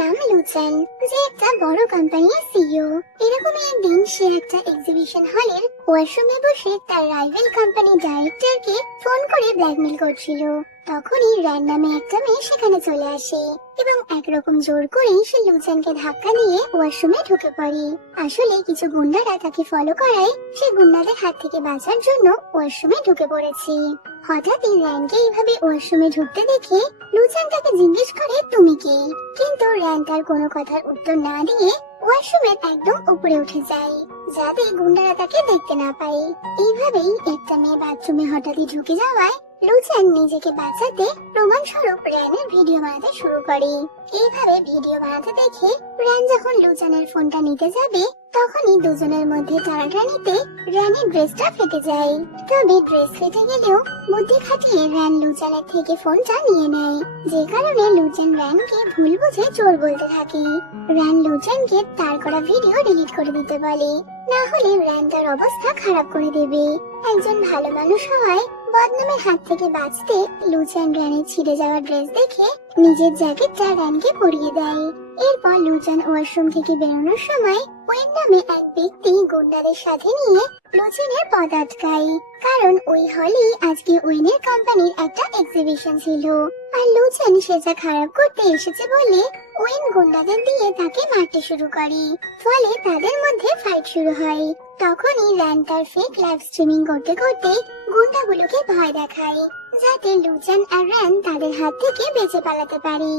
নাম লুচেন, যে একটা বড় কোম্পানির সিইও। এরকমই একদিন সে একটা এক্সিবিশন হলের ওয়াশরুমে বসে তার রাইভেল কোম্পানি ডাইরেক্টরকে ফোন করে ব্ল্যাকমেল করছিল। তখনই র্যান নামে একটা মেয়ে সেখানে চলে আসে এবং একরকম জোর করেই সে লুচেনকে ধাক্কা দিয়ে ওয়াশরুমে ঢুকে পড়ে। আসলে কিছু গুন্ডারা তাকে ফলো করায় সে গুন্ডাদের হাত থেকে বাঁচার জন্য ওয়াশরুমে ঢুকে পড়েছে। হঠাৎই র্যানকে এইভাবে ওয়াশরুমে ঢুকতে দেখে লুচেন তাকে জিজ্ঞেস করে তুমি কে, কিন্তু র্যান তার কোনো কথার উত্তর না দিয়ে ওয়াশরুমের একদম উপরে উঠে যায়, যাতে গুন্ডারা তাকে দেখতে না পায়। এইভাবেই একটা মেয়ে বাথরুমে হঠাৎই ঢুকে যাওয়ায় লুচেন নিজেকে বাঁচাতে প্রমাণস্বরূপ র্যানের ভিডিও বানাতে শুরু করে। এইভাবে ভিডিও বানাতে দেখে র্যান যখন লুচেনের ফোনটা নিতে যাবে তখনই দুজনের মধ্যে টানাটানিতে র্যানের ড্রেসটা ফেটে যায়। তবে ড্রেস ফেটে গেলেও বুদ্ধি খাটিয়ে র্যান লুচেনের থেকে ফোনটা নিয়ে নেয়, যে কারণে লুচেন র্যানকে ভুল বুঝে চোর বলতে থাকে। র্যান লুচেনকে তার করা ভিডিও ডিলিট করে দিতে বলে, না হলে র্যান তার অবস্থা খারাপ করে দেবে। একজন ভালো মানুষ হওয়ায় বদনামের হাত থেকে বাঁচতে লুচেন র্যানের ছিঁড়ে যাওয়া ড্রেস দেখে নিজের জ্যাকেটটা র্যানকে পরিয়ে দেয়। এরপর লুচেন ওয়াশরুম থেকে বেরোনোর সময় ওয়েন নামে এক ব্যক্তি গুন্ডাদের সাথে নিয়ে লুচেনের পথ আটকায়, কারণ ওই হলেই আজকে ওয়েনের কোম্পানির একটা এক্সিবিশন ছিল। আর লুচেন সেটা খারাপ করতে এসেছে বলে ওয়েন গুন্ডাদের দিয়ে তাকে মারতে শুরু করে, ফলে তাদের মধ্যে ফাইট শুরু হয়। তখনই র্যান তার ফেক লাইভ স্ট্রিমিং করতে করতে গুন্ডাগুলোকে ভয় দেখায়, যাতে লুচেন আর র্যান তাদের হাত থেকে বেঁচে পালাতে পারে।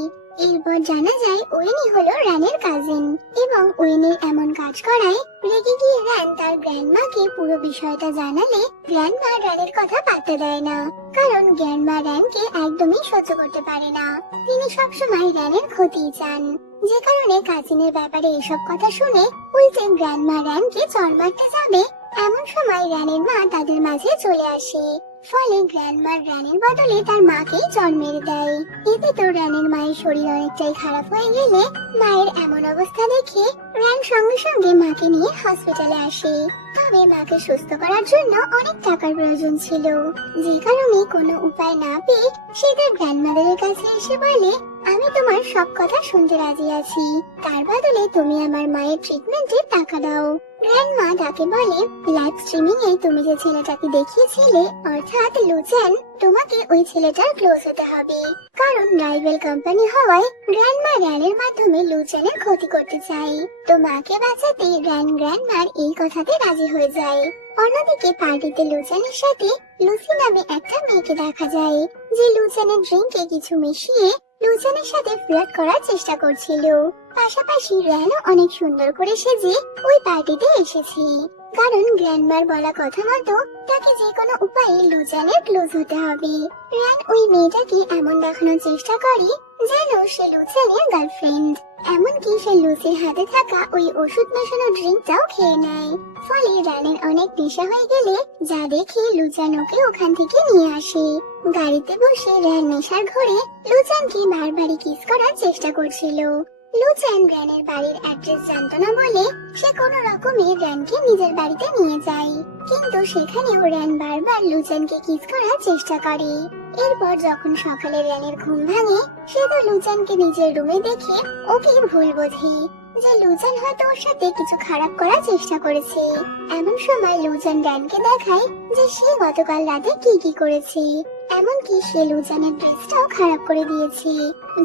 এরপর জানা যায় ওয়েনই হলো র্যানের কাজিন, এবং ওয়েনের এমন কাজ করায় রেগে গিয়ে র্যান তার গ্র্যান্ডমাকে পুরো বিষয়টা জানালে গ্র্যান্ডমা র্যানের কথা পাত্তা দেয় না, কারণ গ্র্যান্ডমা র্যানকে একদমই সহ্য করতে পারে না। তিনি সবসময় র্যানের ক্ষতিই চান, যে কারণে কাজিনের ব্যাপারে এসব কথা শুনে উল্টে গ্র্যান্ডমা র্যানকে চড় মারতে যাবে। এমন সময় র্যানের মা তাদের মাঝে চলে আসে, ফলে গ্র্যান্ডমার র্যানের বদলে তার মাকেই চড় মেরে দেয়। এতে তো র্যানের মায়ের শরীর অনেকটাই খারাপ হয়ে গেলে মায়ের এমন অবস্থা দেখে র্যান সঙ্গে সঙ্গে মাকে নিয়ে হসপিটালে আসে। তবে মাকে সুস্থ করার জন্য অনেক টাকার প্রয়োজন ছিল, যে কারণে কোনো উপায় না পেয়ে সে তার গ্র্যান্ডমাদারের কাছে এসে বলে, আমি তোমার সব কথা শুনতে রাজি আছি, তার বদলে তুমি আমার মায়ের ট্রিটমেন্টে টাকা দাও। গ্র্যান্ডমা তাকে বলে, লাইভ স্ট্রিমিং এ তুমি যে ছেলেটাকে দেখিয়েছিলে অর্থাৎ লুচেন, তোমাকে ওই ছেলেটার ক্লোজ হতে হবে, কারণ রাইভেল কোম্পানি হওয়ায় গ্র্যান্ডমা র্যানের মাধ্যমে লুচেনের ক্ষতি করতে চায়। তো মাকে বাঁচাতে র্যান গ্র্যান্ডমার এই কথাতে রাজি হয়ে যায়। অন্যদিকে পার্টিতে লুচেনের সাথে লুসি নামে একটা মেয়েকে দেখা যায়, যে লুচেনের ড্রিঙ্কে কিছু মিশিয়ে লুচেনের সাথে ফ্লার্ট করার চেষ্টা করছিল। পাশাপাশি র্যানও অনেক সুন্দর করে সেজে ওই পার্টিতে এসেছে, কারণ গ্র্যান্ডমার বলা কথা মতো তাকে যে কোনো উপায়ে লুচেনের ক্লোজ হতে হবে। র্যান ওই মেয়েটাকে এমন দেখানোর চেষ্টা করে যেন সে লুচেনের গার্লফ্রেন্ড, এমনকি সে লুসির হাতে থাকা ওই ওষুধ মেশানো ড্রিঙ্কটাও খেয়ে নেয়। ফলে র্যানের অনেক নেশা হয়ে গেলে যা দেখে লুচেন ওকে ওখান থেকে নিয়ে আসে। গাড়িতে বসে র্যান নেশার ঘরে লুচেনকে বারবারই কিস করার চেষ্টা করছিল। লুচেন র্যানের বাড়ির অ্যাড্রেস জানতো না বলে সে কোনো রকমে র্যানকে নিজের বাড়িতে নিয়ে যায়, কিন্তু সেখানেও র্যান বারবার লুচেনকে কিস করার চেষ্টা করে। এরপর যখন সকালে র্যানের ঘুম ভাঙে, সে তো লুচেনকে নিজের রুমে দেখে ওকে ভুল বোঝে যে লুচেন হয়তো ওর সাথে কিছু খারাপ করার চেষ্টা করেছে। এমন সময় লুচেন র্যানকে দেখায় যে সে গতকাল রাতে কি করেছে, এমনকি সে লুচেনের ড্রেসটাও খারাপ করে দিয়েছে,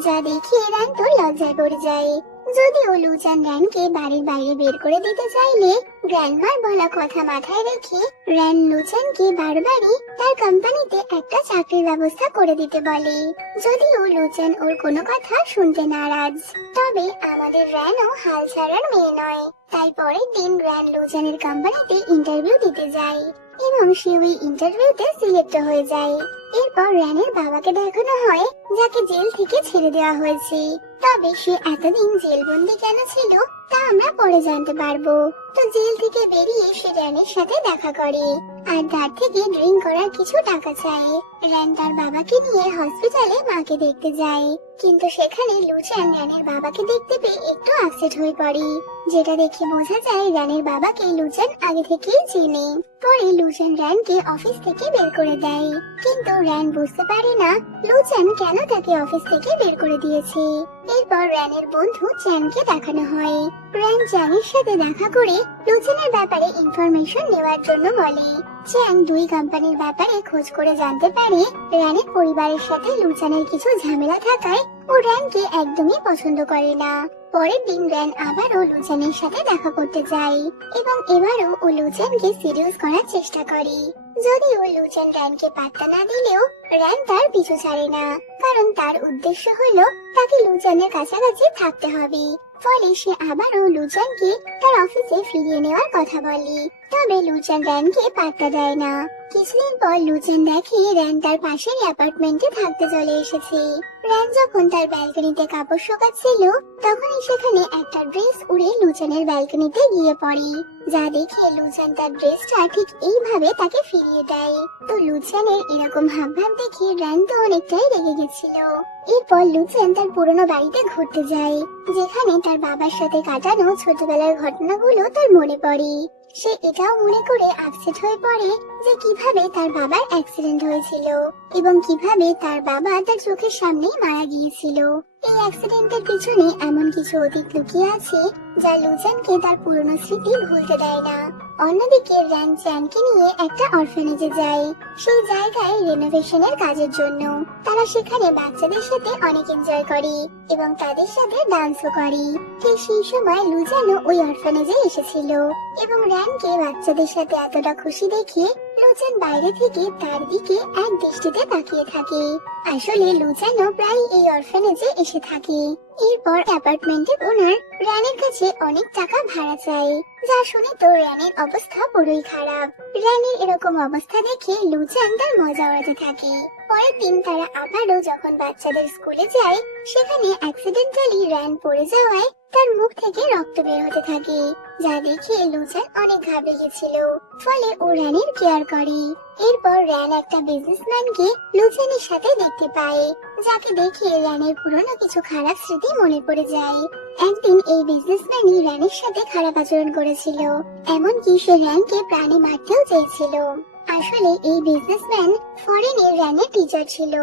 যা দেখে র্যান তো লজ্জায় পড়ে যায়। যদিও লুচেন র্যানকে বাড়ির বাইরে বের করে দিতে চাইলে গ্র্যান্ডমার বলা কথা মাথায় রেখে র্যান লুচেনকে বারবারই তার কোম্পানিতে একটা চাকরির ব্যবস্থা করে দিতে বলে, যদিও লুচেন ওর কোনো কথা শুনতে নারাজ। তবে আমাদের র্যানও হাল ছাড়ার মেয়ে নয়, তাই পরের দিন র্যান লুচেনের কোম্পানিতে ইন্টারভিউ দিতে যায় এবং সে ওই ইন্টারভিউতে সিলেক্ট হয়ে যায়। এরপর র্যানের বাবাকে দেখানো হয়, যাকে জেল থেকে ছেড়ে দেওয়া হয়েছে। তবে সে এতদিন জেলবন্দি কেন ছিল তা আমরা পরে জানতে পারবো। তো জেল থেকে বেরিয়ে সে র্যানের সাথে দেখা করে আর তার থেকে ড্রিঙ্ক করার কিছু টাকা চায়। র্যান তার বাবাকে নিয়ে হসপিটালে মাকে দেখতে যায়, কিন্তু সেখানে লুচেন র্যানের বাবাকে দেখতে পেয়ে একটু আপসেট হয়ে পড়ে, যেটা দেখে বোঝা যায় র্যানের বাবাকে লুচেন আগে থেকেই চেনে। পরে লুচেন র্যানকে অফিস থেকে বের করে দেয়, কিন্তু র্যান বুঝতে পারে না লুচেন কেন তাকে অফিস থেকে বের করে দিয়েছে। এরপর র্যানের বন্ধু চ্যানকে দেখানো হয়। র্যান চ্যানের সাথে দেখা করে লুচেনের ব্যাপারে ইনফরমেশন নেওয়ার জন্য বলে। চ্যান দুই কোম্পানির ব্যাপারে খোঁজ করে জানতে পারে র্যানের পরিবারের সাথে লুচেনের কিছু ঝামেলা থাকায় ও র্যানকে একদমই পছন্দ করে না। পরের দিন র্যান আবারও লুচেনের সাথে দেখা করতে যায় এবং এবারও ও লুচেনকে সিরিয়াস করার চেষ্টা করে। যদিও লুচেন র্যানকে পাত্তা না দিলেও র্যান তার পিছু ছাড়ে না, কারণ তার উদ্দেশ্য হলো তাকে লুচেনের কাছাকাছি থাকতে হবে। ফলে সে আবারও লুচেনকে তার অফিসে ফিরিয়ে নেওয়ার কথা বলে। তবে লুচেন র্যানকে পাত্তা দেয় না। কিছুদিন পর লুচেন দেখে র্যান তার পাশের অ্যাপার্টমেন্টে থাকতে চলে এসেছে। র্যান যখন তার ব্যালকনিতে কাপড় শুকাচ্ছিল তখনই সেখানে একটা ড্রেস উড়ে লুচেনের ব্যালকনিতে গিয়ে পড়ে, যা দেখে লুচেন তার ড্রেসটা ঠিক এইভাবে তাকে ফিরিয়ে দেয়। তো লুচেনের এরকম হাবভাব দেখে র্যান তো অনেকটাই রেগে গেছিল। এরপর লুচেন তার পুরনো বাড়িতে ঘুরতে যায়, যেখানে তার বাবার সাথে কাটানো ছোটবেলার ঘটনাগুলো তার মনে পড়ে। সে এটাও মনে করে আপসেট হয়ে পড়ে যে কিভাবে তার বাবার অ্যাক্সিডেন্ট হয়েছিল এবং কিভাবে তার বাবা তার চোখের সামনেই মারা গিয়েছিল। এই অ্যাক্সিডেন্টের পিছনে এমন কিছু অতীত লুকিয়ে আছে যা লুচেনকে তার পুরনো স্মৃতি ভুলতে দেয় না। অন্যদিকে র্যান চ্যানকে নিয়ে একটা অরফানেজে যায়, সেই জায়গায় রেনোভেশনের কাজের জন্য। তারা সেখানে বাচ্চাদের সাথে অনেক এনজয় করে এবং তাদের সাথে ডান্সও করে। ঠিক সেই সময় লুচেনও ওই অরফানেজে এসেছিল এবং র্যানকে বাচ্চাদের সাথে এতটা খুশি দেখে লুচেন বাইরে থেকে তার দিকে এক দৃষ্টিতে তাকিয়ে থাকে। আসলে লুচেনও প্রায় এই অরফানেজে এসে থাকে। এরপর অ্যাপার্টমেন্টের ওনার র্যানের কাছে অনেক টাকা ভাড়া চায়, যা শুনে তো র্যানের অবস্থা পুরোই খারাপ। র্যানের এরকম অবস্থা দেখে লুচেন তার মজা উড়াতে থাকে। পরের দিন তারা আবারও যখন বাচ্চাদের স্কুলে যায়, সেখানে অ্যাক্সিডেন্টালি র্যান পড়ে যাওয়ায় তার মুখ থেকে রক্ত বের হতে থাকে, যা দেখে লুচেন অনেক ঘাবড়ে গেছিল। ফলে ও র্যানের কেয়ার করে। এরপর র্যান একটা বিজনেসম্যানকে লুচেনের সাথে দেখতে পায়, যাকে দেখে র্যানের পুরনো কিছু খারাপ স্মৃতি মনে পড়ে যায়। একদিন এই বিজনেসম্যানই র্যানের সাথে খারাপ আচরণ করেছিল, এমনকি সে র্যানকে প্রাণে মারতেও চেয়েছিল। আসলে এই বিজনেসম্যান ফরেনের র্যানের টিচার ছিল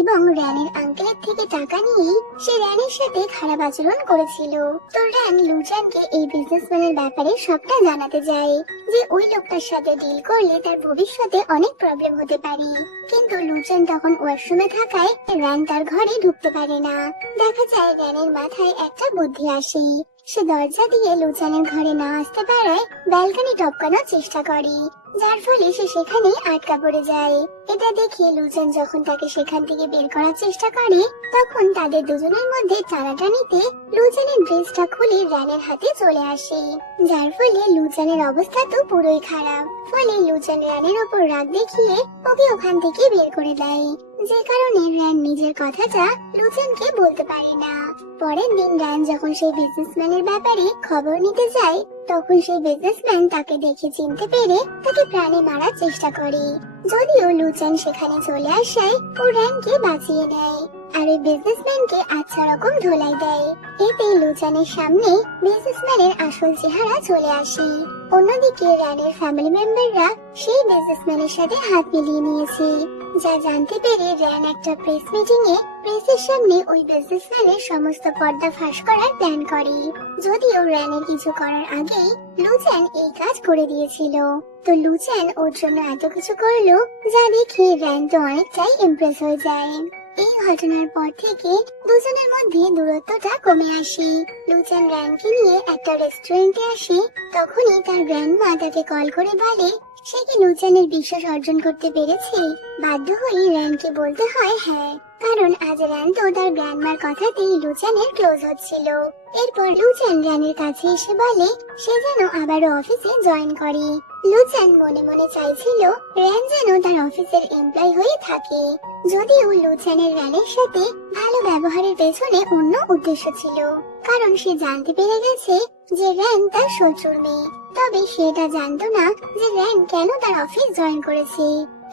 এবং র্যানের আঙ্কেলের থেকে টাকা নিয়ে সে র্যানের সাথে খারাপ আচরণ করেছিল। তো র্যান লুচেনকে এই বিজনেসম্যানের ব্যাপারে সবটা জানাতে যায় যে ওই লোকটার সাথে ডিল করলে তার ভবিষ্যতে অনেক প্রবলেম হতে পারে। কিন্তু লুচেন তখন ওয়াশরুমে থাকায় র্যান তার ঘরে ঢুকতে পারে না। দেখা যায় র্যানের মাথায় একটা বুদ্ধি আসে। সে দরজা দিয়ে লুচেনের ঘরে না আসতে পারায় ব্যালকনি টপকানোর চেষ্টা করে, যার ফলে সে সেখানেই আটকা পড়ে যায়। এটা দেখে লুচেন যখন তাকে সেখান থেকে বের করার চেষ্টা করে, তখন তাদের দুজনের মধ্যে টানাটানিতে লুচেনের ড্রেসটা খুলে র্যানের হাতে চলে আসে, যার ফলে লুচেনের অবস্থা তো পুরোই খারাপ। ফলে লুচেন র্যানের ওপর রাগ দেখিয়ে ওকে ওখান থেকে বের করে দেয়, যে কারণে র্যান নিজের কথাটা লুচেনকে বলতে পারে না। পরের দিন র্যান যখন সেই বিজনেসম্যানের ব্যাপারে খবর নিতে যায়, তখন সেই বিজনেসম্যান তাকে দেখে চিনতে পেরে তাকে প্রাণে মারার চেষ্টা করে। যদিও লুচেন সেখানে চলে আসায় ও র্যানকে বাঁচিয়ে নেয় আর ওই বিজনেসম্যানকে আচ্ছা রকম ধোলাই দেয়। এতে লুচেনের সামনে বিজনেসম্যানের আসল চেহারা চলে আসে। অন্যদিকে র্যানের ফ্যামিলি মেম্বাররা সেই বিজনেসম্যানের সাথে হাত মিলিয়ে নিয়েছে, যা জানতে পেরে র্যান একটা প্রেস মিটিং এ প্রেসের সামনে ওই বিজনেসম্যানের সমস্ত পর্দা ফাঁস করার প্ল্যান করে। যদিও র্যানের কিছু করার আগেই লুচেন এই কাজ করে দিয়েছিল। তো লুচেন ওর জন্য এত কিছু করলো, যা দেখে র্যান তো অনেকটাই ইমপ্রেস হয়ে যায়। এই ঘটনার পর থেকে দুজনের মধ্যে দূরত্বটা কমে আসে। লুচেন র্যানকে নিয়ে একটা রেস্টুরেন্টে আসে, তখনই তার গ্র্যান্ডমা তাকে কল করে বলে সে কি লুচেনের বিশ্বাস অর্জন করতে পেরেছে। বাধ্য হয়ে র্যানকে বলতে হয় হ্যাঁ, কারণ আজ র্যান তো তার গ্র্যান্ডমার কথাতেই লুচেনের ক্লোজ হচ্ছিল। এরপর লুচেন র্যানের কাছে এসে বলে সে যেন আবারও অফিসে জয়েন করে। লুচেন মনে মনে চাইছিল র্যান যেন তার অফিসের এমপ্লয় হয়ে থাকে। যদিও লুচেনের র্যানের সাথে ভালো ব্যবহারের পেছনে অন্য উদ্দেশ্য ছিল, কারণ সে জানতে পেরে গেছে যে র্যান তার শত্রুর মেয়ে। তবে সেটা জানতো না যে র্যান কেন তার অফিস জয়েন করেছে।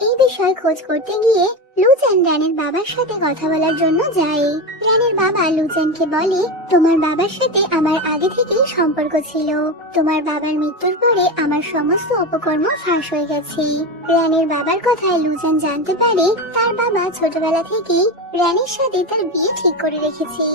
এই বিষয়ে খোঁজ করতে গিয়ে লুচেন রানের বাবার সাথে কথা বলার জন্য যায়। রানের বাবা লুচেনকে বলে, তোমার বাবার সাথে আমার আগে থেকেই সম্পর্ক ছিল। তোমার বাবার মৃত্যুর পরে আমার সমস্ত অপকর্ম ফাঁস হয়ে গেছে। রানের বাবার কথায় লুচেন জানতে পারে তার বাবা ছোটবেলা থেকেই রানের সাথে তার বিয়ে ঠিক করে রেখেছে।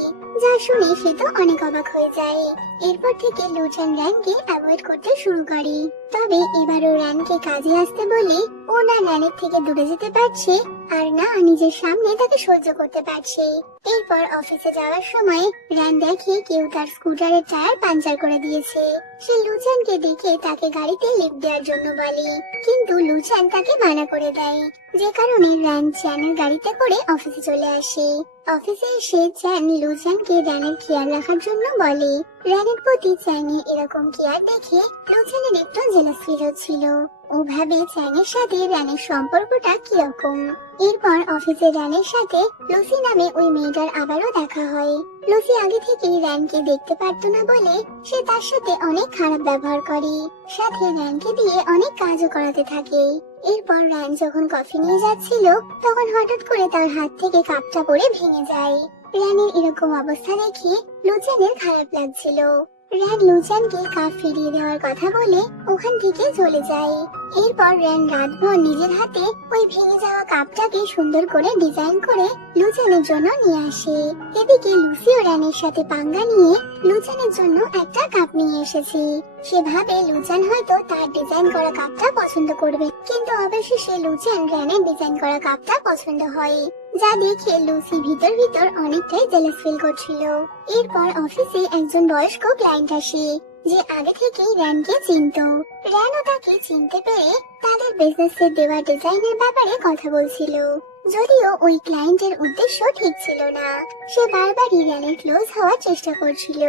যা শুনে সে তো অনেক অবাক হয়ে যায়। এরপর থেকে লুচেন রানকে অ্যাভয়েড করতে শুরু করে। তবে এবারও রানকে কাজে আসতে বলে ও না রানের থেকে দূরে যেতে পারছে, আর না নিজের সামনে তাকে সহ্য করতে পারছে। এরপর অফিসে যাওয়ার সময় রান দেখে কেউ তার স্কুটারের টায়ার পাঞ্চার করে দিয়েছে। সে লুচেনকে দেখে তাকে গাড়িতে লিফট দেওয়ার জন্য বলে, কিন্তু লুচেন তাকে মানা করে দেয়। যে কারণে রান চ্যানের গাড়িতে করে অফিসে চলে আসে। অফিসে এসে চ্যান লুচেনকে রানের খেয়াল রাখার জন্য বলে। রানের প্রতি চ্যানের এরকম কেয়ার দেখে লুচেনের একটু জেলাস ফিল হচ্ছিল। ও ভাবে চ্যানের সাথে রানের সম্পর্কটা কিরকম। এরপর অফিসে রানের সাথে লুসি নামে ওই মেয়েটার আবারও দেখা হয়। লুসি আগে থেকেই রানকে দেখতে পারতো না বলে সে তার সাথে অনেক খারাপ ব্যবহার করে, সাথে রানকে দিয়ে অনেক কাজও করাতে থাকে। এরপর রান যখন কফি নিয়ে যাচ্ছিল তখন হঠাৎ করে তার হাত থেকে কাপটা পড়ে ভেঙে যায়। রানের এরকম অবস্থা দেখে লুচেনের খারাপ লাগছিল। রান লুচেনকে কাপ ফিরিয়ে দেওয়ার কথা বলে ওখান থেকে চলে যায়। এরপর রান রাতভর নিজের হাতে ওই ভেঙে যাওয়া কাপটাকে সুন্দর করে ডিজাইন করে লুচেনের জন্য নিয়ে আসে। এদিকে লুসিও রানের সাথে পাঙ্গা নিয়ে লুচেনের জন্য একটা কাপ নিয়ে এসেছে। সে ভাবে লুচেন হয়তো তার ডিজাইন করা কাপটা পছন্দ করবে, কিন্তু অবশেষে লুচেন রানের ডিজাইন করা কাপটা পছন্দ হয়, যা দেখে লুসি ভিতর ভিতর অনেকটাই জেলাস ফিল করছিল। এরপর অফিসে একজন বয়স্ক ক্লায়েন্ট আসে যে আগে থেকেই রানকে চিনত। রানও তাকে চিনতে পেরে তাদের বিজনেসে দেওয়া ডিজাইনের ব্যাপারে কথা বলছিল। যদিও ওই ক্লায়েন্টের উদ্দেশ্য ঠিক ছিল না, সে বারবারই রানের ক্লোজ হওয়ার চেষ্টা করছিল,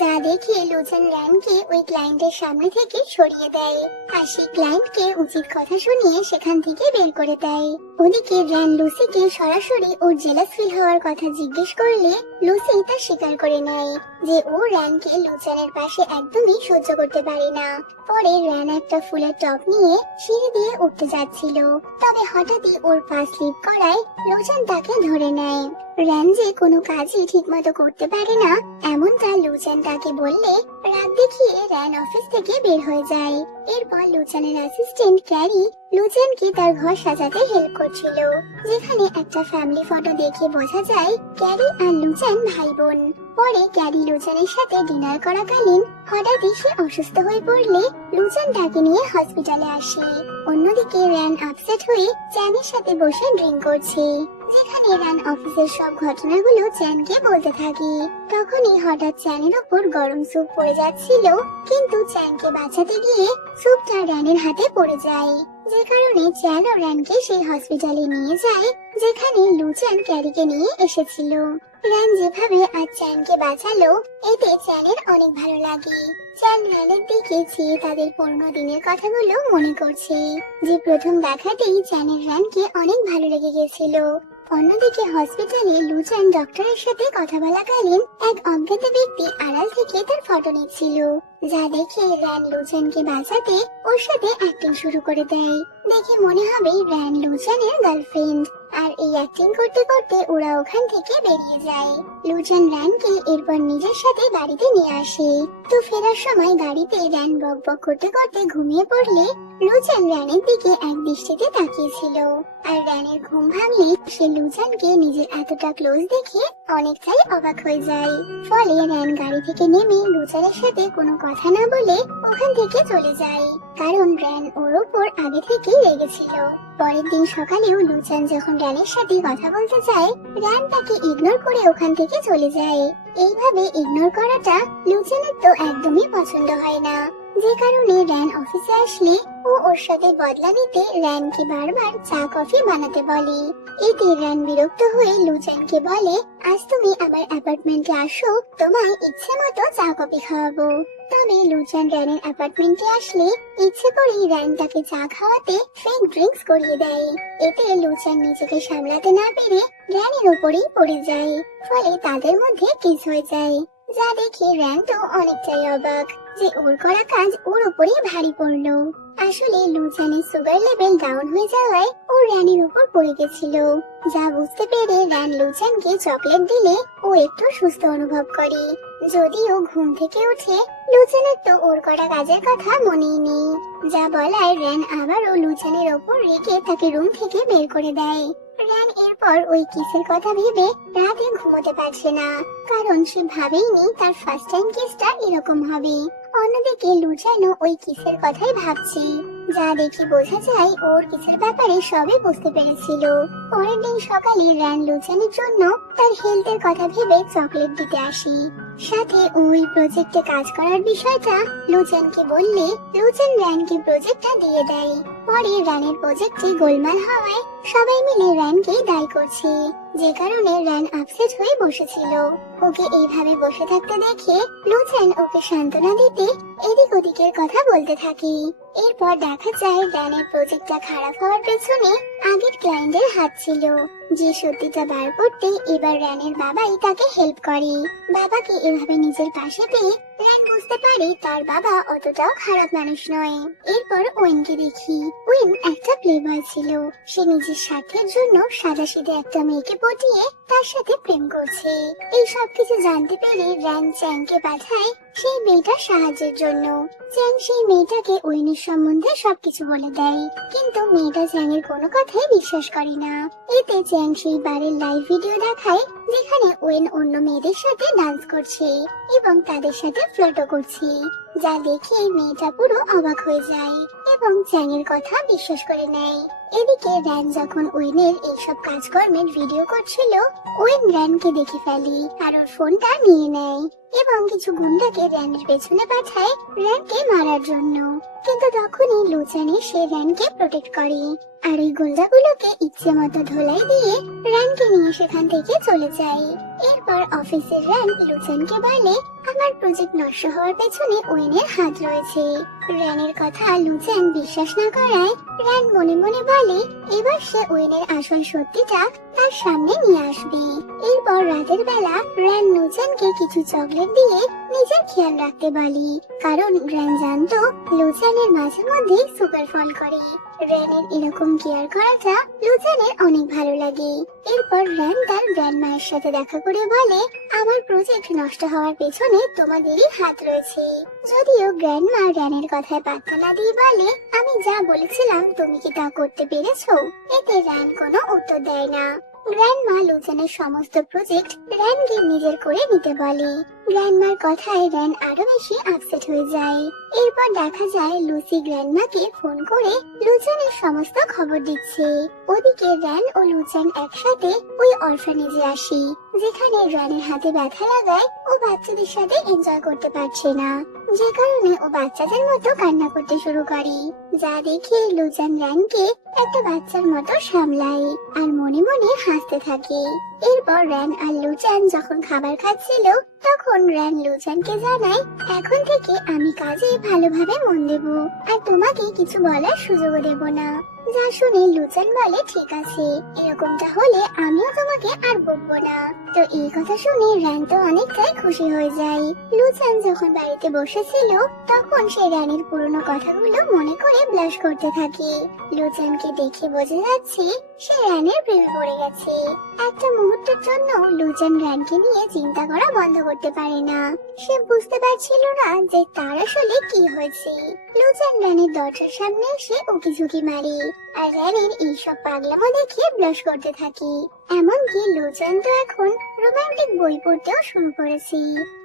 যা দেখে লুচেন রানকে ওই ক্লায়েন্টের সামনে থেকে সরিয়ে দেয়। আর সেই ক্লায়েন্টকে উচিত কথা শুনিয়ে সেখান থেকে বের করে দেয়। ওদিকে রান লুসিকে সরাসরি ওর জেলাস ফিল হওয়ার কথা জিজ্ঞেস করলে লুসি তা স্বীকার করে নেয় যে ও রানকে লুচেনের পাশে একদমই সহ্য করতে পারে না। পরে রান একটা ফুলের টপ নিয়ে সিঁড়ি দিয়ে উঠতে যাচ্ছিল, তবে হঠাৎই ওর পা স্লিপ করায় লুচেন তাকে ধরে নেয়। রান যে কোনো কাজই ঠিকমতো করতে পারে না এমনটা লুচেন তাকে বললে রাত দেখিয়ে রান অফিস থেকে বের হয়ে যায়। এরপর লুচেনের অ্যাসিস্ট্যান্ট ক্যারি লুচেনকে তার ঘর সাজাতে হেল্প করছিল, যেখানে একটা ফ্যামিলি ফটো দেখে বোঝা যায় ক্যারি আর লুচেন ভাই বোন। পরে ক্যারি লুচেনের সাথে ডিনার করাকালীন হঠাৎই সে অসুস্থ হয়ে পড়লে লুচেন তাকে নিয়ে হসপিটালে আসে। অন্যদিকে রান আপসেট হয়ে চ্যানের সাথে বসে ড্রিঙ্ক করছে, যেখানে রান অফিসের সব ঘটনাগুলো চ্যানকে বলতে থাকে। তখনই হঠাৎ চ্যানের উপর গরম স্যুপ পড়ে যাচ্ছিল, কিন্তু চ্যানকে বাঁচাতে গিয়ে স্যুপটা রানের হাতে পড়ে যায়, যে কারণে চ্যান ও রানকে সেই হসপিটালে নিয়ে যায় যেখানে লুচেন ক্যারিকে নিয়ে এসেছিল। রান যেভাবে আজ চ্যানকে বাঁচালো এতে চ্যানের অনেক ভালো লাগে। চ্যান রানের দিকে চেয়ে তাদের পুরনো দিনের কথাগুলো মনে করছে, যে প্রথম দেখাতেই চ্যানের রানকে অনেক ভালো লেগে গেছিল। অন্যদিকে হসপিটালে লুচেন ডক্টরের সাথে কথা বলাকালীন এক অজ্ঞাত ব্যক্তি আড়াল থেকে তার ফটো নিচ্ছিল, যা দেখে রান লুচেনকে বাঁচাতে ওর সাথে অ্যাক্টিং শুরু করে দেয়। দেখে মনে হবে রান লুচেনের গার্লফ্রেন্ড, আর এই অ্যাক্টিং করতে করতে ওরা ওখান থেকে বেরিয়ে যায়। লুচেন রানকে এরপর নিজের সাথে বাড়িতে নিয়ে আসে। তো ফেরার সময় গাড়িতে রান বক বক করতে করতে ঘুমিয়ে পড়লে লুচেন রানের দিকে এক দৃষ্টিতে তাকিয়েছিল, আর রানের ঘুম ভাঙলে সে লুচেনকে নিজের এতটা ক্লোজ দেখে অনেকটাই অবাক হয়ে যায়। ফলে রান গাড়ি থেকে নেমে লুচেনের সাথে কোনো কথা না বলে ওখান থেকে চলে যায়, কারণ রান ওর উপর আগে থেকেই রেগেছিল। পরের দিন সকালেও লুচেন যখন রানের সাথে কথা বলতে চায় রান তাকে ইগনোর করে ওখান থেকে চলে যায়। এইভাবে ইগনোর করাটা লুচেনের তো একদমই পছন্দ হয় না, যে কারণে রান অফিসে আসলে ও ওর সাথে বদলা নিতে রানকে বারবার চা কফি বানাতে বলে। এতে রান বিরক্ত হয়ে লুচেনকে বলে, আজ তুমি আমার অ্যাপার্টমেন্টে আসো, তোমায় ইচ্ছে মতো চা কফি খাওয়াবো। তবে লুচেন রানের অ্যাপার্টমেন্টে আসলে ইচ্ছে করেই রান তাকে চা খাওয়াতে ফেক ড্রিঙ্কস করিয়ে দেয়। এতে লুচেন নিজেকে সামলাতে না পেরে রানের উপরেই পড়ে যায়, ফলে তাদের মধ্যে কিস হয়ে যায়, যা দেখে রান তো অনেকটাই অবাক যে ওর করা কাজ ওর উপরেই ভারী পড়লো। আসলে লুজানের সুগার লেভেল ডাউন হয়ে যাওয়ায় ও র্যানের উপর পড়ে গেছিল। যা বুঝতে পেরে র্যান লুজানকে চকলেট দিলে ও একটু সুস্থ অনুভব করে। যদিও ঘুম থেকে উঠে লুজানের তো ওর করা কাজের কথা মনেই নেই। যা বলায় র্যান আবারও লুজানের ওপর রেখে তাকে রুম থেকে বের করে দেয়। র্যান এরপর ওই কিসের কথা ভেবে রাতে ঘুমোতে পারছে না, কারণ সে ভাবেইনি তার ফার্স্ট টাইম কিসটা এরকম হবে। অন্যদিকে লুজানো ওই কিসের কথাই ভাবছে, যা দেখে বোঝা যায় ওর কিসের ব্যাপারে সবই বুঝতে পেরেছিল। পরের দিন সকালে র্যান লুজানের জন্য তার হেলথের কথা ভেবে চকলেট দিতে আসি। সাথে ওই প্রজেক্টে কাজ করার বিষয়টা লুজানকে বললে লুজান র্যানকে প্রজেক্টটা দিয়ে দেয়। পরে র্যানের প্রজেক্টে গোলমাল হওয়ায় সবাই মিলে র্যানকে দায়ী করছে, যে কারণে র্যান আপসেট হয়ে বসেছিল। ওকে এইভাবে বসে থাকতে দেখে লুজান ওকে সান্ত্বনা দিতে এদিক ওদিকের কথা বলতে থাকে। এরপর দেখা যায় র্যানের প্রজেক্টটা খারাপ হওয়ার পেছনে আগের ক্লায়েন্টের হাত ছিল, যে সত্যিটা বার করতে এবার র্যানের বাবাই তাকে হেল্প করে। বাবাকে এভাবে নিজের পাশে পেয়ে র্যান বুঝতে পারে তার বাবা অতটাও খারাপ মানুষ নয়। এরপর ওয়েনকে দেখি। ওয়েন একটা প্লেবয় ছিল, সে নিজের স্বার্থের জন্য সাদাসিধে একটা মেয়েকে পটিয়ে তার সাথে প্রেম করছে। এই সবকিছু জানতে পেরে র্যান চ্যাংকে পাঠায় সেই মেয়েটার সাহায্যের জন্য। চ্যাং সেই মেয়েটাকে ওয়েনের সম্বন্ধে সবকিছু বলে দেয়, কিন্তু মেয়েটা চ্যাংয়ের কোনো কথাই বিশ্বাস করে না। এতে চ্যাং সেই বারের লাইভ ভিডিও দেখায় যেখানে ওয়েন অন্য মেয়েদের সাথে ডান্স করছে এবং তাদের সাথে ফ্লোটও করছে, যা দেখে মেয়েটা পুরো অবাক হয়ে যায় এবং চ্যাংয়ের কথা বিশ্বাস করে নেয়। এদিকে র্যান যখন ওয়েনের এইসব কাজকর্মের ভিডিও করছিল, ওয়েন র্যানকে দেখে ফেলে আর ওর ফোনটা নিয়ে নেয় এবং কিছু গুন্ডাকে র্যানের পেছনে পাঠায় র্যানকে মারার জন্য। কিন্তু তখনই লুজান এসে র্যানকে প্রোটেক্ট করে আর এই গুন্ডাগুলোকে ইচ্ছে মতো ধোলাই দিয়ে র্যানকে নিয়ে সেখান থেকে চলে যায়। এরপর অফিসের র্যান লুজানকে বলে আমার প্রজেক্ট নষ্ট হওয়ার পেছনে ওয়েনের হাত রয়েছে। র্যানের কথা লুজান বিশ্বাস না করায় র্যান মনে মনে বলে এবার সে ওয়েনের আসল সত্যিটা তার সামনে নিয়ে আসবে। এরপর রাতের বেলা র্যান লুজানকে কিছু চকলেট দিয়ে নিজের খেয়াল রাখতে বলে, কারণ র্যান জানতো লুজানের মাঝে মধ্যে সুগার ফল করে। র্যানের এরকম কেয়ার করাটা লুজানের অনেক ভালো লাগে। এরপর র্যান তার গ্র্যান্ডমায়ের সাথে দেখা করে বলে আমার প্রজেক্ট নষ্ট হওয়ার পেছনে তোমাদেরই হাত রয়েছে। যদিও গ্র্যান্ডমা র্যানের কথায় পাত্তা না দিয়ে বলে আমি যা বলেছিলাম তুমি কি তা করতে পেরেছো? এতে র্যান কোনো উত্তর দেয় না। গ্র্যান্ডমা লুজানের সমস্ত প্রজেক্ট র্যানকে নিজের করে নিতে বলে। গ্র্যান্ডমার কথায় র্যান আরো বেশি আপসেট হয়ে যায়। এরপর দেখা যায় লুসি গ্র্যান্ডমাকে ফোন করে লুজানের সমস্ত খবর দিচ্ছে। ওদিকে র্যান ও লুজান একসাথে ওই অরফানেজে আসি, যেখানে র্যানের হাতে ব্যথা লাগায় ও বাচ্চাদের সাথে এনজয় করতে পারছে না, যে কারণে ও বাচ্চাদের মতো কান্না করতে শুরু করে। যা দেখে লুজান র্যানকে একটা বাচ্চার মতো সামলায় আর মনে মনে হাসতে থাকে। এরপর র্যান আর লুজান যখন খাবার খাচ্ছিল তখন র্যান লুজানকে জানায় এখন থেকে আমি কাজে ভালোভাবে মন দেব আর তোমাকে কিছু বলার সুযোগও দেব না। যা শুনে লুজান বলে ঠিক আছে, এরকমটা হলে আমিও তোমাকে আর বকবো না। তো এই কথা শুনে র্যান তো অনেকটাই খুশি হয়ে যায়। লুজান যখন বাড়িতে বসেছিল তখন সে র্যানের পুরনো কথাগুলো মনে করে ব্লাশ করতে থাকে। লুজানকে দেখে বোঝা যাচ্ছে সে র্যানের প্রেমে পড়ে গেছে। একটা মুহূর্তের জন্য লুজান র্যানকে নিয়ে চিন্তা করা বন্ধ করতে পারে না। সে বুঝতে পারছিল না যে তার আসলে কি হয়েছে। লুজান র্যানের দরজার সামনে এসে উকি ঝুঁকি মারে আর র্যানের এইসব পাগলামো দেখে ব্লাশ করতে থাকে। এমনকি লুজান তো এখন রোমান্টিক বই পড়তেও শুরু করেছে।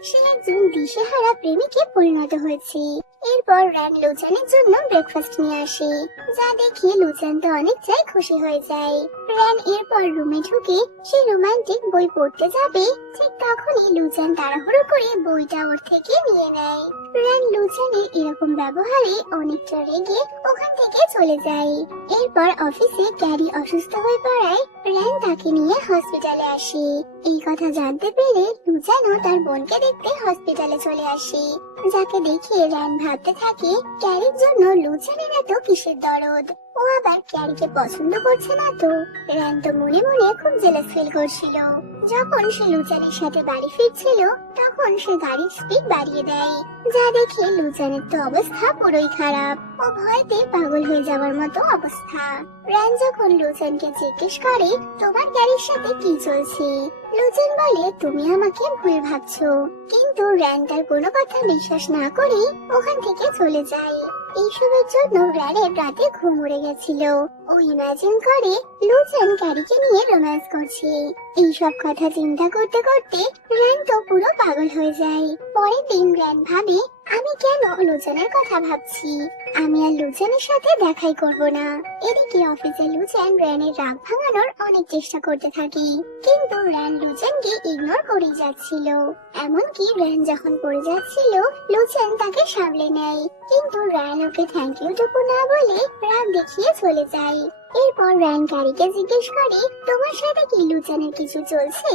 সে একজন দিশেহারা প্রেমিকে পরিণত হয়েছে। এরপর র্যান লুজানের জন্য ব্রেকফাস্ট নিয়ে আসে, যা দেখে লুজান তো অনেকটাই খুশি হয়ে যায়। র্যান এরপর রুমে ঢুকে সে রোমান্টিক বই পড়তে যাবে, ঠিক তখনই লুজান তাড়াহুড়ো করে বইটা ওর থেকে নিয়ে নেয়। র্যান লুজানের এরকম ব্যবহারে অনেকটা রেগে ওখান থেকে চলে যায়। এরপর অফিসে ক্যারি অসুস্থ হয়ে পড়ায় র্যান তাকে নিয়ে হসপিটালে আসে। এই কথা জানতে পেরে লুজানও তার বোনকে দেখতে হসপিটালে চলে আসে, যাকে দেখে র্যান ভাবতে থাকে ক্যারির জন্য লুজানের এত কিসের দরদ, ও আবার ক্যারিকে পছন্দ করছে না তো। র্যান তো মনে মনে খুব জেলাস ফিল করছিল। যখন সে লুজানের সাথে বাড়ি ফিরছিল তখন সে গাড়ির স্পিড বাড়িয়ে দেয়, যা দেখে লুজানের তো অবস্থা পুরোই খারাপ। ও ও ভয়তে পাগল হয়ে যাওয়ার মতো অবস্থা। র্যান যখন লুচেনকে জিজ্ঞেস করে তোমার গাড়ির সাথে কি চলছে, লুচেন বলে তুমি আমাকে ভুল ভাবছো, কিন্তু র্যান তার কোনো কথা বিশ্বাস না করে ওখান থেকে চলে যায়। এইসবের জন্য র্যানের রাতে ঘুম উড়ে গেছিল। ও ইমাজিন করে লুচেন ক্যারিকে নিয়ে রোম্যান্স করছে। এইসব কথা চিন্তা করতে করতে র্যান তো পুরো পাগল হয়ে যায়। পরের দিন র্যান ভাবে আমি কেন লুচেনের কথা ভাবছি, আমি আর লুচেনের সাথে দেখাই করব না। এদিকে অফিসে লুচেন র্যানের রাগ ভাঙানোর অনেক চেষ্টা করতে থাকে, কিন্তু র্যান লুচেনকে ইগনোর করে যাচ্ছিল। এমনকি র্যান যখন পড়ে যাচ্ছিল লুচেন তাকে সামলে নেয়, কিন্তু র্যান ওকে থ্যাংক ইউ টুকু না বলে রাগ দেখিয়ে চলে যায়। এরপর র্যান ক্যারিকে জিজ্ঞেস করে তোমার সাথে কি লুচেনের কিছু চলছে।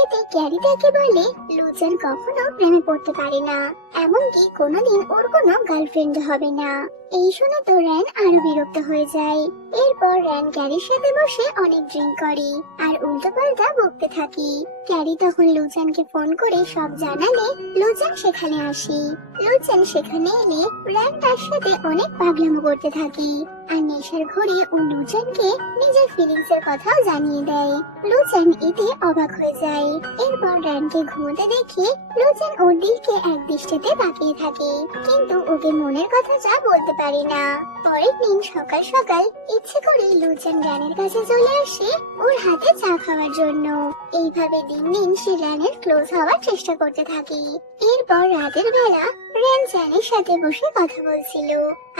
এতে ক্যারি তাকে বলে লুচেন কখনো প্রেমে পড়তে পারে না, এমনকি কোনোদিন ওর কোনো গার্লফ্রেন্ড হবে না। এই শুনে তো র্যান আরো বিরক্ত হয়ে যায়। এরপর র্যান ক্যারির সাথে বসে অনেক ড্রিঙ্ক করে আর উল্টো পাল্টা বকতে থাকে। ক্যারি তখন লুচেনকে ফোন করে সব জানালে লুচেন সেখানে আসে। লুচেন সেখানে এলে র্যান তার সাথে অনেক পাগলামো করতে থাকে আর নেশার ঘরে ও লুচেনকে নিজের ফিলিংস এর কথাও জানিয়ে দেয়। লুচেন এতে অবাক হয়ে যায়। এরপর র্যানকে ঘুমোতে দেখে লুচেন ওর দিকে এক দৃষ্টিতে তাকিয়ে থাকে, কিন্তু ওকে মনের কথা যা বলতে পারে না। পরের দিন সকাল সকাল ইচ্ছে করে লুচেন র্যানের কাছে চলে আসে ওর হাতে চা খাওয়ার জন্য। এইভাবে দিন দিন সে র্যানের ক্লোজ হওয়ার চেষ্টা করতে থাকে। এরপর রাতের বেলা র্যান চ্যানের সাথে বসে কথা বলছিল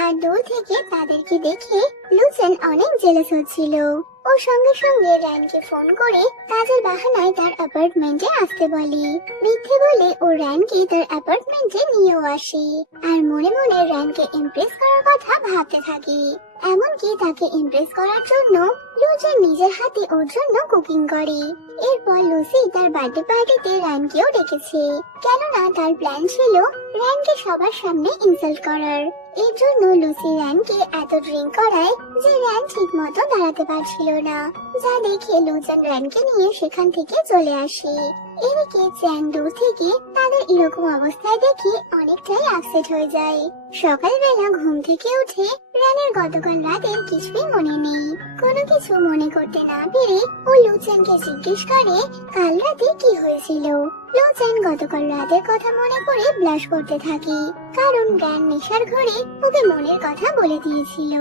আর দূর থেকে তাদেরকে দেখে লুচেন অনেক জেলাস হচ্ছিল। ও সঙ্গে সঙ্গে র্যানকে ফোন করে কাজের বাহানায় তার অ্যাপার্টমেন্টে আসতে বলে। মিথ্যে বলে ও র্যানকে তার অ্যাপার্টমেন্টে নিয়েও আসে আর মনে মনে র্যানকে ইমপ্রেস করার কথা ভাবতে থাকে। এমনকি তাকে ইমপ্রেস করার জন্য লুচেন নিজের হাতে ওর জন্য কুকিং করে। এরপর লুসি তার বার্থডে পার্টিতে র্যানকেও ডেকেছে, কেননা তার প্ল্যান ছিল র্যানকে সবার সামনে ইনসাল্ট করার। এর জন্য লুসি র্যানকে এত ড্রিঙ্ক করায় যে র্যান ঠিক মতো দাঁড়াতে পারছিল না, যা দেখে লুচেন র্যানকে নিয়ে সেখান থেকে চলে আসে। এদিকে চ্যাং দূর থেকে তাদের এরকম অবস্থায় দেখে অনেকটাই আপসেট হয়ে যায়। সকালবেলা ঘুম থেকে উঠে র্যানের গতকাল রাতের কিছুই মনে নেই। কোনো কিছু মনে করতে না পেরে ও লুচেনকে জিজ্ঞেস করে কাল রাতে কি হয়েছিল। লুচেন গতকাল রাতের কথা মনে করে ব্লাশ করতে থাকে, কারণ র্যান নেশার ঘরে ওকে মনের কথা বলে দিয়েছিল।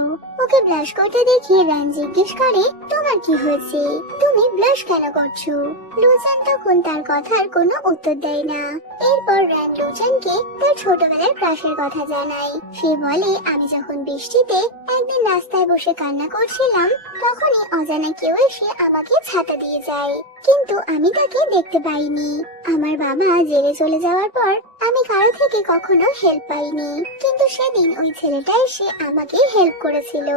ওকে ব্লাশ করতে দেখে র্যান জিজ্ঞেস করে তোমার কি হয়েছে, তুমি ব্লাশ কেন করছো। লুচেন তখন তার কথার কোনো উত্তর দেয় না। এরপর র্যান লুচেনকে তার ছোটবেলার ক্রাশের কথা জানায়। সে বলে আমি যখন বৃষ্টিতে একদিন রাস্তায় বসে কান্না করছিলাম তখনই অজানা কেউ এসে আমাকে ছাতা দিয়ে যায়, কিন্তু আমি তাকে দেখতে পাইনি। আমার বাবা জেলে চলে যাওয়ার পর আমি কারো থেকে কখনো হেল্প পাইনি, কিন্তু সেদিন ওই ছেলেটা এসে আমাকে হেল্প করেছিল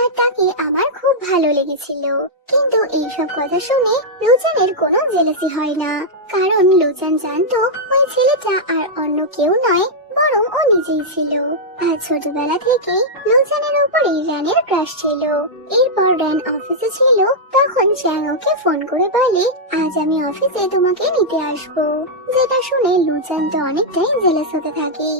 আর তাকে আমার খুব ভালো লেগেছিল। কিন্তু এইসব কথা শুনে লুচেনের কোনো জেলাসি হয় না, কারণ লুচেন জানতো ওই ছেলেটা আর অন্য কেউ নয়, বরং ও নিজেই ছিল। আর ছোটবেলা থেকে লুচেনের উপরে র্যানের ক্রাশ ছিল। এরপর র্যান অফিসে ছিল তখন চ্যাং ওকে ফোন করে বলে আজ আমি অফিসে তোমাকে নিতে আসবো, যেটা শুনে লুচেন তো অনেকটাই জেলাস হতে থাকে।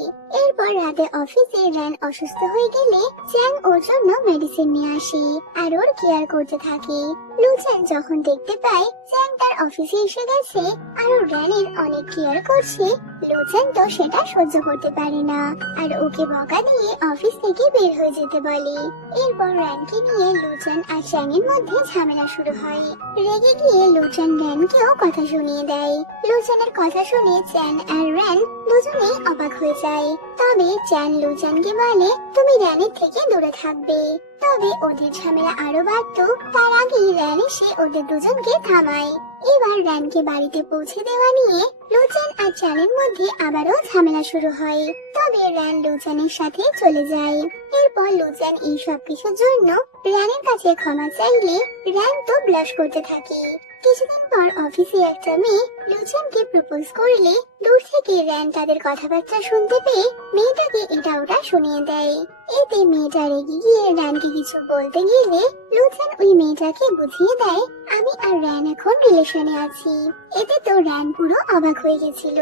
এরপর রাতে অফিসে র্যান অসুস্থ হয়ে গেলে চ্যাং ওর জন্য মেডিসিন নিয়ে আসে আর ওর কেয়ার করতে থাকে। লুচেন যখন দেখতে পায় চ্যাং তার অফিসে এসে গেছে আর ও র্যানের অনেক কেয়ার করছে, লুচেন তো সেটা সহ্য করতে পারে না আর ওকে বকা দিয়ে অফিস থেকে বের হয়ে যেতে বলে। এরপর র্যানকে নিয়ে লুচেন আর চ্যাং এর মধ্যে ঝামেলা শুরু হয়। রেগে গিয়ে লুচেন র্যানকেও কথা শুনিয়ে দেয়। লুচেনের কথা শুনে চ্যাং আর র্যান দুজনেই অবাক হয়ে যায়। তবে চ্যাং লুচেনকে বলে তুমি র্যানের থেকে দূরে থাকবে। তবে ওদের ঝামেলা আরো বাড়তো, তার আগেই র্যান এসে ওদের দুজনকে থামায়। এবার র্যানকে বাড়িতে পৌঁছে দেওয়া নিয়ে লুচেন আর চ্যাংয়ের মধ্যে আবারও ঝামেলা শুরু হয়। তবে র্যান লুচেনের সাথে চলে যায়। এরপর লুচেন এই সব কিছুর জন্য র্যানের কাছে ক্ষমা চাইলে র্যান তো ব্লাশ করতে থাকে। কিছুদিন পর অফিসে একটা মেয়ে লুচেনকে প্রপোজ করলে দূর থেকে র্যান তাদের কথাবার্তা শুনতে পেয়ে মেয়েটাকে এটা ওটা শুনিয়ে দেয়। এতে মেয়েটা রেগে গিয়ে র্যানকে কিছু বলতে গেলে লুচেন ওই মেয়েটাকে বুঝিয়ে দেয় আমি আর র্যান এখন রিলেশনে আছি। এতে তো র্যান পুরো অবাক হয়ে গেছিল।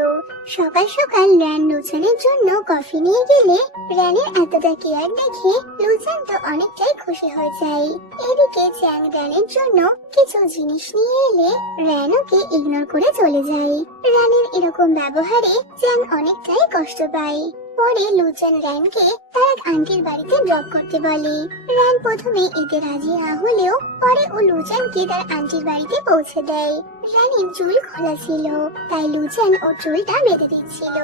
সকাল সকাল র্যান লুচেনের জন্য কফি নিয়ে গেলে র্যানের এতটা কেয়ার দেখে লুচেন তো অনেকটাই খুশি হয়ে যায়। এদিকে চ্যাং র্যানের জন্য কিছু জিনিস নিয়ে এলে র্যান ওকে ইগনোর করে চলে যায়। র্যানের এরকম ব্যবহারে চ্যাং অনেকটাই কষ্ট পায়। পরে লুচেন র্যানকে তার এক আন্টির বাড়িতে ড্রপ করতে বলে। র্যান প্রথমে এতে রাজি না হলেও পরে ও লুচেনকে তার আন্টির বাড়িতে পৌঁছে দেয়। র্যানের চুল খোলা ছিল, তাই লুচেন ওর চুলটা বেঁধে দিচ্ছিল।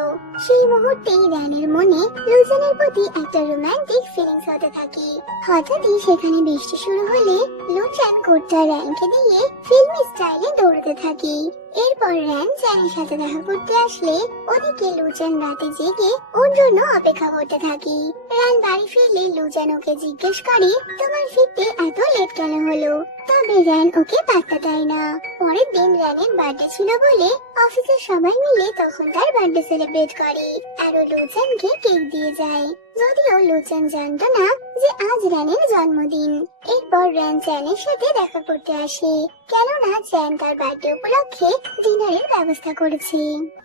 সেই মুহূর্তেই র্যানের মনে লুচেনের প্রতি একটা রোমান্টিক ফিলিংস হতে থাকে। হঠাৎই সেখানে বৃষ্টি শুরু হলে লুচেন কোটটা র্যানকে দিয়ে ফিল্মি স্টাইলে দৌড়াতে থাকে। এরপর র্যান চ্যানের সাথে দেখা করতে আসলে ওদিকে লুচেন রাতে জেগে ওর জন্য অপেক্ষা করতে থাকে। র্যান বাড়ি ফিরলে লুচেন ওকে জিজ্ঞেস করে তোমার ফিরতে এত লেট কেন হলো? তবে র্যান ওকে পাত্তা দেয় না। পরের দিন র্যানের বার্থডে ছিল বলে অফিসের সবাই মিলে তখন তার বার্থডে সেলিব্রেট করে আর ও লুচেনকে কেক দিয়ে যায়। যদিও লুচেন জানতো না যে আজ র্যানের জন্মদিন। এরপর র্যান চ্যানের সাথে দেখা করতে আসে, কেননা চ্যান তার বার্থডে উপলক্ষে ডিনারের ব্যবস্থা করেছে।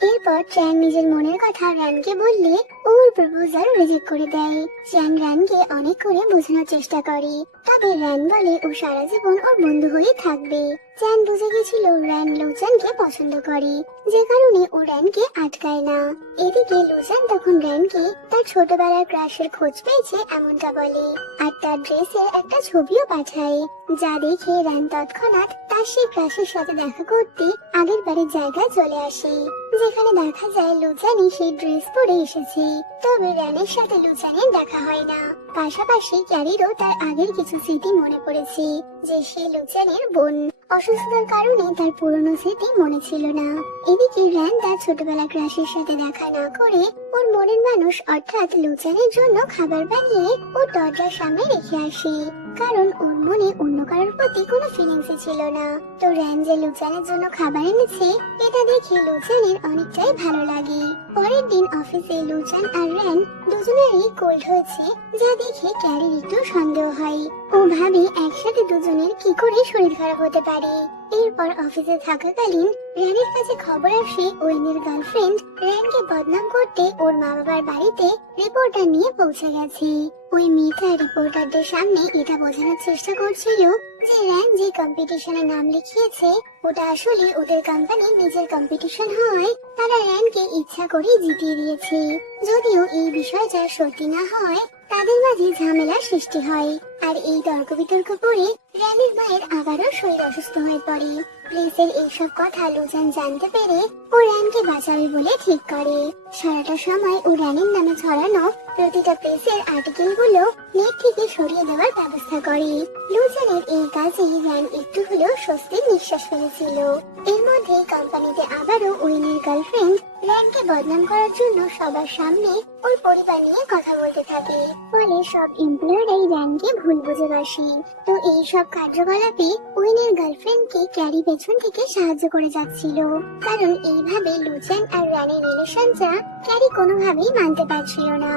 এরপর চ্যান নিজের মনের কথা র্যানকে বললে ওর প্রপোজাল রিজেক্ট করে দেয়। চ্যান র্যানকে অনেক করে বোঝানোর চেষ্টা করে, তবে র্যান বলে ও সারা জীবন ওর বন্ধু হয়ে থাকবে। চ্যান বুঝে গেছিল র্যান লুচেনকে পছন্দ করে, যে কারণে ও র্যানকে আটকায় না। এদিকে লুচেন তখন র্যানকে তার ছোটবেলার ক্রাশের খোঁজ পেয়েছে এমনটা বলে আর তার ড্রেসের একটা ছবিও পাঠায়, যা দেখে র্যান তৎক্ষণাৎ তার সেই ক্রাশের সাথে দেখা করতে আগের বাড়ির জায়গায় চলে আসে, যেখানে দেখা যায় লুচেনই সেই ড্রেস পরে এসেছে। তবে র্যানের সাথে লুচেনের দেখা হয় না। পাশাপাশি ক্যারিরও তার আগের কিছু স্মৃতি মনে পড়েছে, যে সে লুচেনের বোন। অসুস্থতার কারণে তার পুরনো স্মৃতি মনে ছিল না। এদিকে র্যান তার ছোটবেলা ক্রাশের সাথে দেখা না করে ওর মনের মানুষ অর্থাৎ লুচেনের জন্য খাবার বানিয়ে ওর দরজার সামনে রেখে আসে, কারণ ওর মনে অন্য কারোর প্রতি কোনো ফিলিংসই ছিল না। তো র্যান যে লুচেনের জন্য খাবার এনেছে এটা দেখে লুচেনের অনেকটাই ভালো লাগে। পরের দিন অফিসে লুচেন আর র্যান দুজনেরই কোল্ড হয়েছে, যা দেখে ক্যারির একটু সন্দেহ হয়। ও ভাবে একসাথে দুজনের কি করে শরীর খারাপ হতে পারে। এরপর অফিসে থাকাকালীন র্যানের কাছে খবর আসে ওয়েনের গার্লফ্রেন্ড র্যানকে বদনাম করতে ওর মা বাবার বাড়িতে রিপোর্টার নিয়ে পৌঁছে গেছে। ওই মেয়েটা রিপোর্টারদের সামনে এটা বোঝানোর চেষ্টা করছিল যে র্যান যে কম্পিটিশনে নাম লিখিয়েছে ওটা আসলে ওদের কোম্পানির নিজের কম্পিটিশন হওয়ায় তারা র্যানকে ইচ্ছা করে জিতিয়ে দিয়েছে। যদিও এই বিষয়টা সত্যি না হয় তাদের মাঝে ঝামেলার সৃষ্টি হয়, আর এই তর্ক বিতর্ক পরে র্যানের মায়ের আবারও শরীর অসুস্থ হয়ে পড়ে। প্রেসের এইসব কথা লুচেন জানতে পেরে ও র্যানকে বাঁচাবে বলে ঠিক করে। সারাটা সময় ও র্যানের নামে ছড়ানো প্রতিটা প্রেসের আর্টিকেল গুলো নেট থেকে সরিয়ে দেওয়ার ব্যবস্থা করে। লুচেনের এই কাজে র্যান একটু হলেও স্বস্তির নিঃশ্বাস ফেলেছিল। এর মধ্যে কোম্পানিতে আবারও উইনের গার্লফ্রেন্ড র্যানকে বদনাম করার জন্য সবার সামনে ওর পরিবার নিয়ে কথা বলতে থাকে, ফলে সব এমপ্লয়াররাই র্যানকে ভুল বুঝে বসে। তো এই সব কার্যকলাপে উইনের গার্লফ্রেন্ডকে ক্যারি পেছন থেকে সাহায্য করে যাচ্ছিল, কারণ এইভাবে লুচেন আর র্যানের রিলেশনটা ক্যারি কোনোভাবেই মানতে পারছিল না।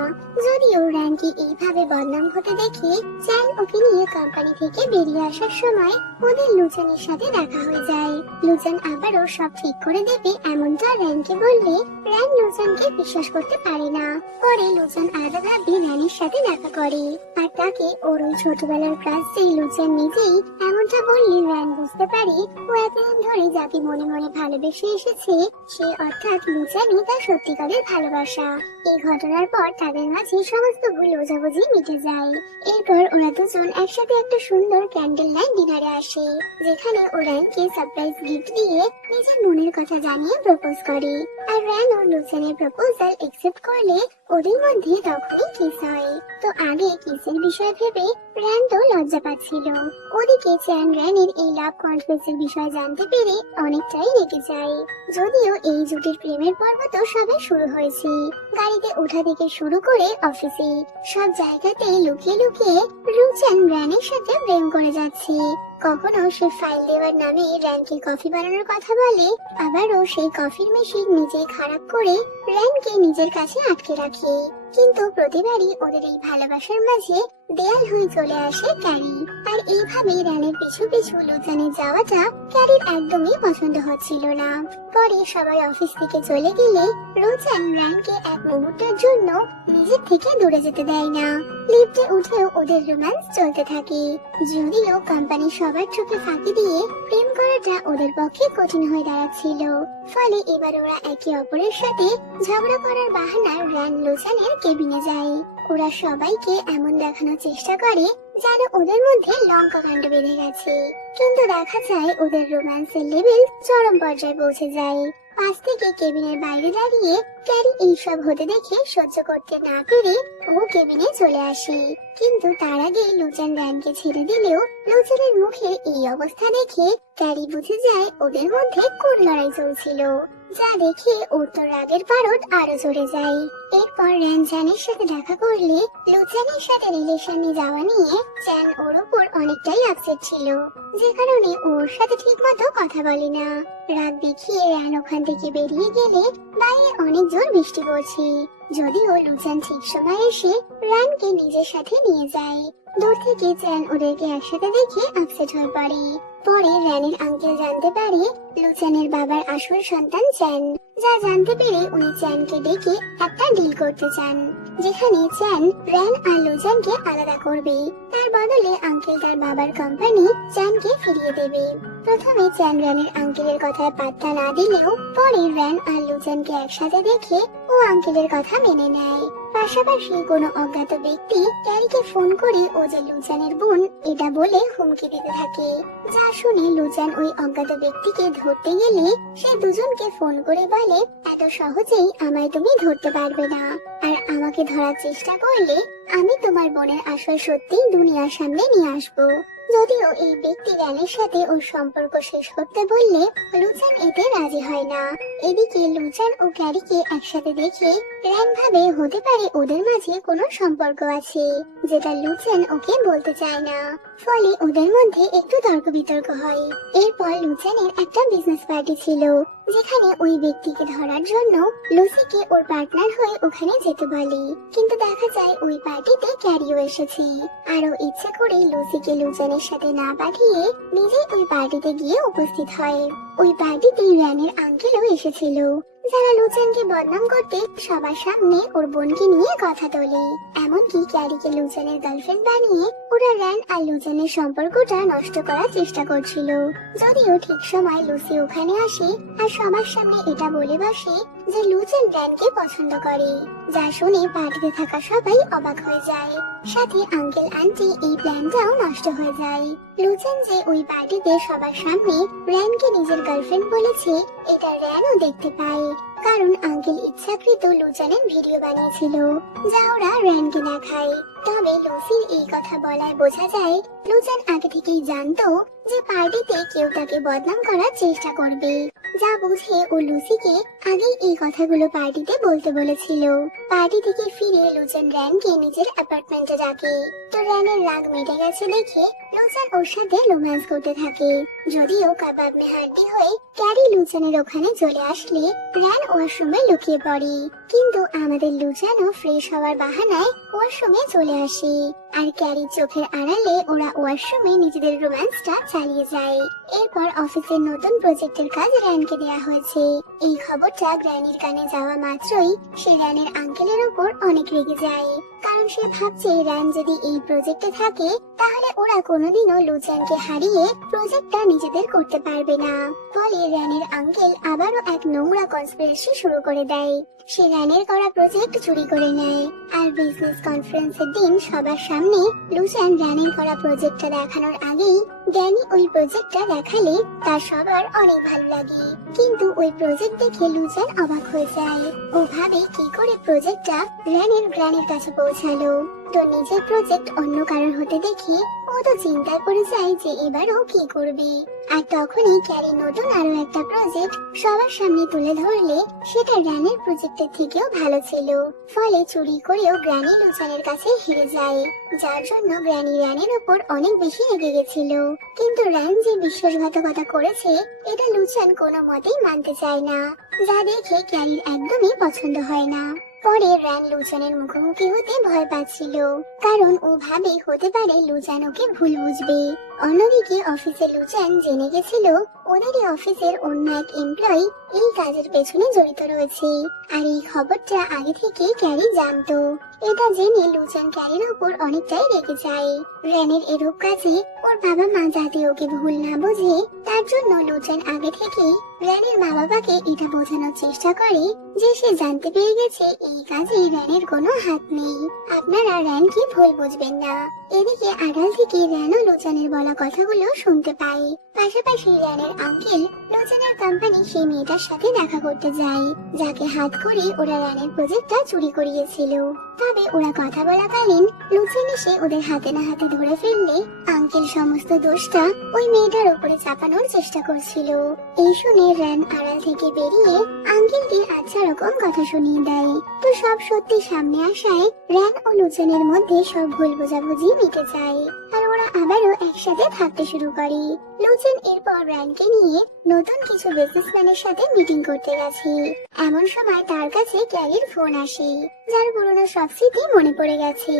যদিও র্যানকে এইভাবে বদনাম হতে দেখে চ্যান ওকে নিয়ে কোম্পানি থেকে বেরিয়ে আসার সময় ওদের লুচেনের সাথে দেখা হয়ে যায়। লুচেন আবারও সব ঠিক করে দেবে এমনটা র্যানকে বললে র্যান লুচেনকে বিশ্বাস করতে পারে না। পরে লুচেন আলাদাভাবে র্যানের সাথে দেখা করে আর তাকে ওর ওই ছোটবেলার ক্রাশ যে লুচেন নিজেই এমনটা বললে র্যান বুঝতে পারে ও এতদিন ধরে যাকে মনে মনে ভালোবেসে এসেছে সে অর্থাৎ লুচেনই তার সত্যিকারের ভালোবাসা। এই ঘটনার পর তাদের মাঝে সমস্ত ভুল বোঝাবুঝি মিটে যায়। এরপর ওরা দুজন একসাথে একটা সুন্দর ক্যান্ডেল লাইট ডিনারে আসে, যেখানে ও র্যানকে সারপ্রাইজ গিফট দিয়ে নিজের মনের কথা জানিয়ে প্রপোজ করে। আর র্যান ও লুচেনের প্রপোজাল একসেপ্ট করলে ওদের মধ্যে তখনই কিস হয়। তো আগে কিসের বিষয় ভেবে র্যান তো লজ্জা পাচ্ছিল। ওদিকে চ্যান র্যানের এই লাভ কনফেসের বিষয় জানতে পেরে অনেকটাই রেগে যায়। যদিও এই জুটির প্রেমের পর্ব তো সবে শুরু হয়েছে। গাড়িতে ওঠা থেকে শুরু করে অফিসে সব জায়গাতে লুকিয়ে লুকিয়ে লুচেন র্যানের সাথে প্রেম করে যাচ্ছে। কখনো সে ফাইল দেওয়ার নামে র্যানকে কফি বানানোর কথা বলে, আবারও সেই কফির মেশিন নিজেই খারাপ করে র্যানকে নিজের কাছে আটকে রাখে। কিন্তু প্রতিবারই ওদের এই ভালোবাসার মাঝে দেয়াল হয়ে চলে আসে ক্যারি। আর এইভাবে র্যানের পিছু পিছু লুজানে যাওয়াটা ক্যারির একদমই পছন্দ হচ্ছিল না। পরে সবাই অফিস থেকে চলে গেলে রোজান র্যানকে এক মুহূর্তের জন্য নিজের থেকে দূরে যেতে দেয় না। লিফটে উঠেও ওদের রোম্যান্স চলতে থাকে, যদিও কোম্পানি সবার চোখে ফাঁকি দিয়ে প্রেম করাটা ওদের পক্ষে কঠিন হয়ে দাঁড়াচ্ছিল। ফলে এবার ওরা একে অপরের সাথে ঝগড়া করার বাহানায় র্যান লুজানের কেবিনে যায়। ওরা সবাইকে এমন দেখানোর চেষ্টা করে যেন ওদের মধ্যে লঙ্কা কাণ্ড বেঁধে গেছে, কিন্তু দেখা যায় ওদের রোম্যান্সের লেভেল চরম পর্যায়ে পৌঁছে যায়। পাশ থেকে কেবিনের বাইরে দাঁড়িয়ে ক্যারি এইসব হতে দেখে সহ্য করতে না পেরে ও কেবিনে চলে আসে। কিন্তু তার আগে লুজান র্যানকে ছেড়ে দিলেও লুজানের মুখে এই অবস্থা দেখে ক্যারি বুঝে যায় ওদের মধ্যে কোন লড়াই চলছিল, যা দেখে ওর তো রাগের পারদ আরো চড়ে যায়। এরপর র্যান জ্যানের সাথে দেখা করলে লুজানের সাথে রিলেশনে যাওয়া নিয়ে জ্যান ওর উপর অনেকটাই আপসেট ছিল, যে কারণে ওর সাথে ঠিক মতো কথা বলে না। রাগ দেখিয়ে র্যান ওখান থেকে বেরিয়ে গেলে বাইরে অনেক জোর বৃষ্টি পড়ছে, যদিও লুজান ঠিক সময় এসে র্যানকে নিজের সাথে নিয়ে যায়। দূর থেকে জ্যান ওদেরকে একসাথে দেখে আপসেট হয়ে পড়ে। পরে র্যানের আঙ্কেল জানতে পারে লুজানের বাবার আসল সন্তান চ্যান, যা জানতে পেরে উনি চ্যানকে ডেকে একটা ডিল করতে চান, যেখানে চ্যান র্যান আর লুজানকে আলাদা করবে। তার বদলে আঙ্কেল তার বাবার কোম্পানি চ্যানকে ফিরিয়ে দেবে। প্রথমে চ্যান র্যানের আঙ্কেলের কথায় পাত্তা না দিলেও পরে র্যান আর লুজানকে একসাথে দেখে ও আঙ্কেলের কথা মেনে নেয়। পাশাপাশি কোনো অজ্ঞাত ব্যক্তি ক্যারিকে ফোন করে ও যে লুজানের বোন এটা বলে হুমকি দিতে থাকে, যা শুনে লুজান ওই অজ্ঞাত ব্যক্তিকে ধরতে গেলে সে দুজনকে ফোন করে বলে, এত সহজেই আমায় তুমি ধরতে পারবে না, আর আমাকে ধরার চেষ্টা করলে আমি তোমার বোনের আসল সত্যি দুনিয়ার সামনে নিয়ে আসবো। যদিও এই ব্যক্তি র্যানের সাথে ওর সম্পর্ক শেষ করতে বললে লুজান এতে রাজি হয় না। এদিকে লুজান ও ক্যারিকে একসাথে দেখে র্যান ভাবে হতে পারে ওদের মাঝে কোনো সম্পর্ক আছে, যেটা লুজান ওকে বলতে চায় না। ফলে ওদের মধ্যে একটু তর্ক বিতর্ক হয়। এরপর লুজানের একটা বিজনেস পার্টি ছিল, যেখানে ওই ব্যক্তিকে ধরার জন্য লুসিকে ওর পার্টনার হয়ে ওখানে যেতে বলে, কিন্তু দেখা যায় ওই পার্টিতে ক্যারিও এসেছে। আরো ইচ্ছে করে লুসিকে লুজানের সাথে না পাঠিয়ে নিজেই ওই পার্টিতে গিয়ে উপস্থিত হয়। ওই পার্টিতে র্যানের আঙ্কেলও এসেছিল, যারা লুজানকে বদনাম করতে সবার সামনে ওর বোনকে নিয়ে কথা তোলে। এমনকি ক্যারিকে লুজানের গার্লফ্রেন্ড বানিয়ে ওরা র্যান আর লুজানের সম্পর্কটা নষ্ট করার চেষ্টা করছিল। যদিও ঠিক সময় লুসি ওখানে আসে আর সবার সামনে এটা বলে বসে যে লুজান র্যানকে পছন্দ করে, যা শুনে পার্টিতে থাকা সবাই অবাক হয়ে যায়। সাথে আঙ্কেল আন্টি এই প্ল্যানটাও নষ্ট হয়ে যায়। লুজান যে ওই পার্টিতে সবার সামনে র্যানকে নিজের গার্লফ্রেন্ড বলেছে এটা র্যানও দেখতে পায়, কারণ আঙ্কেল ইচ্ছাকৃত লুজানের ভিডিও বানিয়েছিল, যা ওরা র্যানকে দেখায়। তবে লুসির এই কথা বলায় বোঝা যায় লুজান আগে থেকেই জানতো যে পার্টিতে কেউ তাকে বদনাম করার চেষ্টা করবে, যা বুঝে ও লুসিকে আগেই এই কথাগুলো পার্টিতে বলতে বলেছিল। পার্টি থেকে ফিরে লুজান র্যানকে নিজের অ্যাপার্টমেন্টে ডাকে, তো র্যানের রাগ মিটে গেছে দেখে লুজান ওর সাথে রোম্যান্স করতে থাকে। যদিও কাবাব মে হাড্ডি হয়ে ক্যারি লুজানের ওখানে চলে আসলে র্যান ওয়াশরুমে লুকিয়ে পড়ে, কিন্তু আমাদের লুজানও ফ্রেশ হওয়ার বাহানায় ওয়াশরুমে চলে আসে। আর ক্যারির চোখের আড়ালে ওরা ওয়াশরুমে নিজেদের রোম্যান্সটা চালিয়ে যায়। এরপর অফিসের নতুন প্রজেক্টের কাজ র্যানকে দেয়া হয়েছে। এই খবরটা গ্র্যানির কানে যাওয়া মাত্রই সে র্যানের আঙ্কেলের উপর অনেক রেগে যায়, কারণ সে ভাবছে র্যান যদি এই প্রজেক্টে থাকে তাহলে ওরা কোনোদিনও লুজানকে হারিয়ে প্রজেক্টটা নিজেদের করতে পারবে না। ফলে র্যানের আঙ্কেল আবারও এক নোংরা কনস্পিরেসি শুরু করে দেয়। সে র্যানের করা প্রজেক্ট চুরি করে নেয়, আর বিজনেস কনফারেন্সের দিন সবার সামনে লুজান র্যানের করা প্রজেক্টটা দেখানোর আগেই গ্র্যানি ওই প্রজেক্টটা দেখালে তার সবার অনেক ভালো লাগে। কিন্তু ওই প্রজেক্ট দেখে লুজান অবাক হয়ে যায়। ও ভাবে কি করে প্রজেক্টটা র্যানের গ্র্যানির কাছে পৌঁছালো। কিন্তু নিজের প্রজেক্ট অন্য কারোর হতে দেখে ও তো চিন্তায় পড়ে যায় যে এবারও কি করবে। আর তখনই ক্যারি নতুন আরো একটা প্রজেক্ট সবার সামনে তুলে ধরলে সেটা র্যানের প্রজেক্টের থেকেও ভালো ছিল। ফলে চুরি করেও গ্র্যানি লুচানের কাছে হেরে যায়, যার জন্য গ্র্যানি র্যানের উপর অনেক বেশি রেগে গেছিল। কিন্তু র্যান যে বিশ্বাসঘাতকতা করেছে এটা লুচান কোনো মতেই মানতে চায় না, যা দেখে ক্যারির একদমই পছন্দ হয় না। পরে র্যান লুচানের মুখোমুখি হতে ভয় পাচ্ছিল, কারণ ও ভাবে হতে পারে লুচান ওকে ভুল বুঝবে। অন্যদিকে অফিসে লুচান জেনে গেছিল ওদেরই অফিসের অন্য এক এমপ্লয়ি এই কাজের পেছনে জড়িত রয়েছে, আর এই খবরটা আগে থেকে ক্যারি জানতো। এটা জেনে লুচান ক্যারির উপর অনেকটাই রেগে যায়। র্যানের এরূপ কাজে ওর বাবা মা যাতে ওকে ভুল না বোঝে তার জন্য লুচান আগে থেকেই র্যানের মা বাবাকে এটা বোঝানোর চেষ্টা করে যে সে জানতে পেরে গেছে এই কাজে র্যানের কোনো হাত নেই, আপনারা র্যানকে ভুল বুঝবেন না। এদিকে আড়াল থেকে র্যানও লুচানের বলা কথাগুলো শুনতে পায়। পাশাপাশি র্যানের আঙ্কেল লুচানের কোম্পানি সেই মেয়েটার সাথে দেখা করতে যায়, যাকে হাত করে ওরা র্যানের প্রজেক্টটা চুরি করিয়েছিল। তবে ওরা কথা বলাকালীন লুচান এসে ওদের হাতে না হাতে ধরে ফেললে আঙ্কেল সমস্ত দোষটা ওই মেয়েটার উপরে চাপানোর চেষ্টা করছিল। এই শুনে র্যান আড়াল থেকে বেরিয়ে আঙ্কেলকে আচ্ছা রকম কথা শুনিয়ে দেয়। তো সব সত্যি সামনে আসায় র্যান ও লুচানের মধ্যে সব ভুল বোঝাবুঝি মিটে যায়, আর ওরা আবারও একসাথে থাকতে শুরু করে। লুচান এরপর র্যানকে নিয়ে নতুন কিছু বিজনেসম্যানের সাথে মিটিং করতে গেছে। এমন সময় তার কাছে ক্যারির ফোন আসে, যার পুরনো সব স্মৃতি মনে পড়ে গেছে।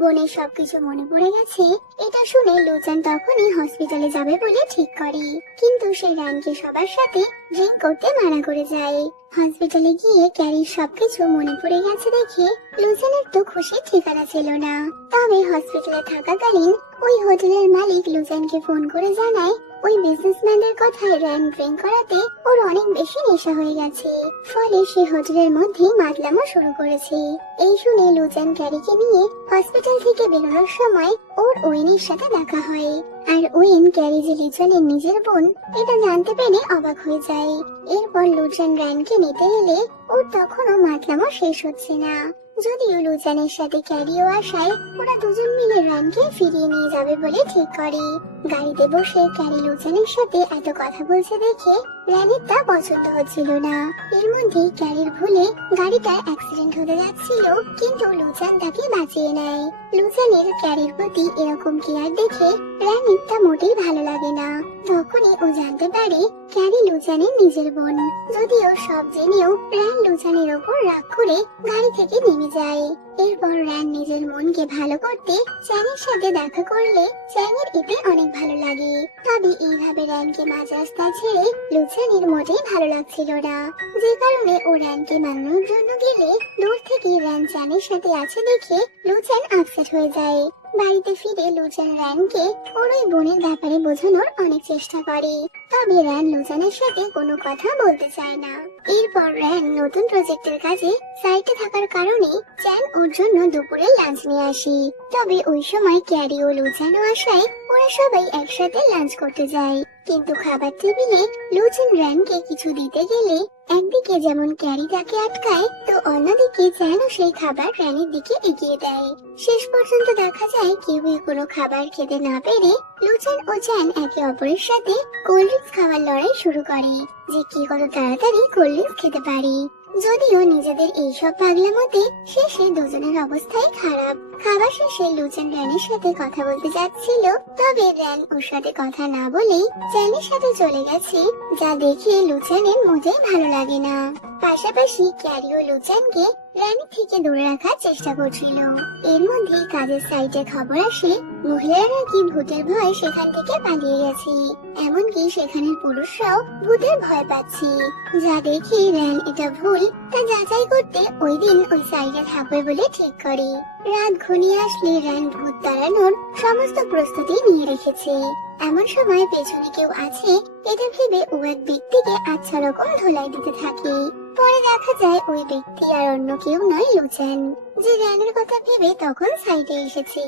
বোনের সবকিছু মনে পড়ে গেছে এটা শুনে লুচান তখনই হসপিটালে যাবে বলে ঠিক করে, কিন্তু সে র্যানকে সবার সাথে ড্রিঙ্ক করতে মানা করে যায়। হসপিটালে গিয়ে ক্যারির সবকিছু মনে পড়ে গেছে দেখে লুচানের তো খুশির ঠিকানা ছিল না। তবে হসপিটালে থাকাকালীন ওই হোটেলের মালিক লুচানকে ফোন করে জানায় ওই বিজনেসম্যানদের কথায় র্যান ড্রিঙ্ক করাতে ওর অনেক বেশি নেশা হয়ে গেছে, ফলে সে হোটেলের মধ্যে মাতলামো শুরু করেছে। এই শুনে লুচান ক্যারিকে নিয়ে হসপিটাল থেকে বেরোনোর সময় ওর ওয়েনের সাথে দেখা হয়, আর ওয়েন ক্যারি যে লুচানের নিজের বোন এটা জানতে পেরে অবাক হয়ে যায়। এরপর লুচান র্যানকে নিতে এলে ওর তখনও মাতলামো শেষ হচ্ছে না। যদিও লুচানের সাথে ক্যারিও আসায় ওরা দুজন মিলে র্যানকে ফিরিয়ে নিয়ে যাবে বলে ঠিক করে। গাড়িতে বসে ক্যারি লুচানের সাথে এত কথা বলছে দেখে র্যানের তা পছন্দ হচ্ছিল না। এর মধ্যে ক্যারির ভুলে গাড়িটা অ্যাক্সিডেন্ট হতে যাচ্ছিল, কিন্তু লুচান তাকে বাঁচিয়ে নেয়। লুচানের ক্যারির প্রতি এরকম কেয়ার দেখে র্যানের তা মোটেই ভালো লাগে না। তখনই ও জানতে পারে ক্যারি লুচানের নিজের বোন। যদিও সব জেনেও র্যান লুচানের ওপর রাগ করে গাড়ি থেকে নেমে যায়। এরপর র্যান নিজের মনকে ভালো করতে চ্যানের সাথে দেখা করলে চ্যানের এতে অনেক ভালো লাগে। তবে এইভাবে র্যানকে মাঝ রাস্তায় ছেড়ে লুচানের মোটেই ভালো লাগছিল না, যে কারণে ও র্যানকে মানানোর জন্য গেলে দূর থেকে র্যান চ্যানের সাথে আছে দেখে লুচান আপসেট হয়ে যায়। বাড়িতে ফিরে লুচান র্যানকে ওর ওই বোনের ব্যাপারে বোঝানোর অনেক চেষ্টা করে, তবে র্যান লুচানের সাথে কোনো কথা বলতে চায় না। এরপর র্যান নতুন প্রজেক্টের কাজে সাইটে থাকার কারণে চ্যান ওর জন্য দুপুরে লাঞ্চ নিয়ে আসে। তবে ওই সময় ক্যারি ও লুচানও আসায় ওরা সবাই একসাথে লাঞ্চ করতে যায়, কিন্তু খাবার টেবিলে লুচান র্যানকে কিছু দিতে গেলে একদিকে যেমন ক্যারি তাকে আটকায়, তো অন্যদিকে চ্যানও সেই খাবার র্যানের দিকে এগিয়ে দেয়। শেষ পর্যন্ত দেখা যায় কেউই কোনো খাবার খেতে না পেরে লুচান ও চ্যান একে অপরের সাথে কোল্ড ড্রিঙ্কস খাওয়ার লড়াই শুরু করে যে কে কত তাড়াতাড়ি কোল্ড ড্রিঙ্কস খেতে পারে। যদিও নিজেদের এইসব পাগলামোতে শেষে দুজনের অবস্থাই খারাপ। খাবার শেষে লুচান র্যানের সাথে কথা বলতে যাচ্ছিল, তবে র্যান ওর সাথে কথা না বলেই চ্যানের সাথে চলে গেছে, যা দেখে লুচানের মোটেই ভালো লাগে না। পাশাপাশি ক্যারি ও লুচানকে র্যানের থেকে দূরে রাখার চেষ্টা করছিল। এর মধ্যে কাজের সাইটে খবর আসে মহিলারা নাকি ভূতের ভয় সেখান থেকে পালিয়ে গেছে, এমনকি সেখানের পুরুষরাও ভূতের ভয় পাচ্ছে, যা দেখে র্যান এটা ভুল তা যাচাই করতে ওই দিন ওই সাইটে থাকবে বলে ঠিক করে। রাত ঘনিয়ে আসলে র্যান ভূত তাড়ানোর সমস্ত প্রস্তুতি নিয়ে রেখেছে। এমন সময় পেছনে কেউ আছে এটা ভেবে ও এক ব্যক্তিকে আচ্ছা রকম ধোলাই দিতে থাকে। পরে দেখা যায় ওই ব্যক্তি আর অন্য কেউ নয় লুচান, যে র্যানের কথা ভেবে তখন সাইডে এসেছে।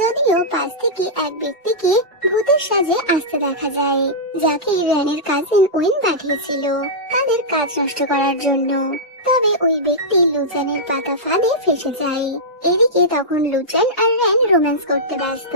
যদিও পাশ থেকে এক ব্যক্তিকে ভূতের সাজে আসতে দেখা যায়, যাকে র্যানের কাজিন ওয়েন পাঠিয়েছিল তাদের কাজ নষ্ট করার জন্য। তবে ওই ব্যক্তি লুচানের পাতা ফাঁদে ফেসে যায়। এদিকে তখন লুচেন আর র্যান রোম্যান্স করতে ব্যস্ত।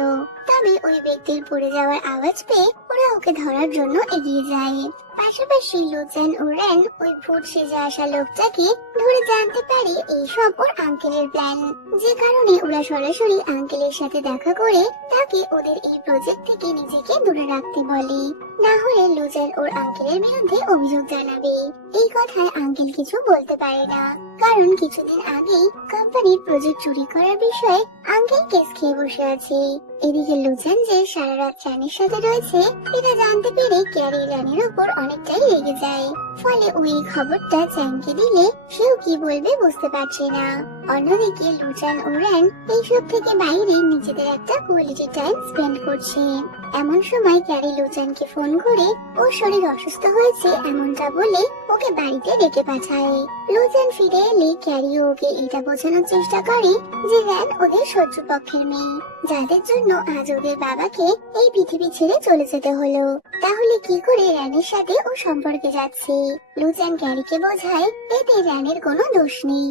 তবে ওই ব্যক্তির পড়ে যাওয়ার আওয়াজ পেয়ে ওরা ওকে ধরার জন্য এগিয়ে যায়। পাশাপাশি লুচেন ও র্যান ওই ভূত সেজে আসা লোকটাকে ধরে জানতে পারে এইসব ওর আঙ্কেলের প্ল্যান, যে কারণে ওরা সরাসরি আঙ্কেলের সাথে দেখা করে তাকে ওদের এই প্রজেক্ট থেকে নিজেকে দূরে রাখতে বলে। না হলে লুচেন ওর আঙ্কেলের বিরুদ্ধে অভিযোগ জানাবে। এই কথায় আঙ্কেল কিছু বলতে পারে না, কারণ কিছুদিন আগেই কোম্পানির প্রজেক্ট চুরি করার বিষয়ে আঙ্কেল কেস খেয়ে বসে আছে। এদিকে লুচেন যে সারা রাত র্যানের সাথে রয়েছে এটা জানতে পেরে ক্যারি র্যানের উপর অনেকটাই রেগে যায়। ফলে ওই খবরটা চ্যানকে দিলে সেও কি বলবে বুঝতে পারছে না। অন্যদিকে লুচেন ও র্যান এইসব থেকে বাইরে নিজেদের একটা কোয়ালিটি টাইম স্পেন্ড করছে। এমন সময় ক্যারি লুচেনকে ফোন করে ওর শরীর অসুস্থ হয়েছে এমনটা বলে ওকে বাড়িতে ডেকে পাঠায়। লুচেন ফিরে এলে ক্যারি ওকে এটা বোঝানোর চেষ্টা করে যে র্যান ওদের শত্রুপক্ষের মেয়ে, যাদের জন্য আজ ওদের বাবাকে এই পৃথিবী ছেড়ে চলে যেতে হলো। তাহলে কি করে র্যানের সাথে ও সম্পর্কে যাচ্ছে? লুচেন ক্যারিকে বোঝায় এতে র্যানের কোনো দোষ নেই।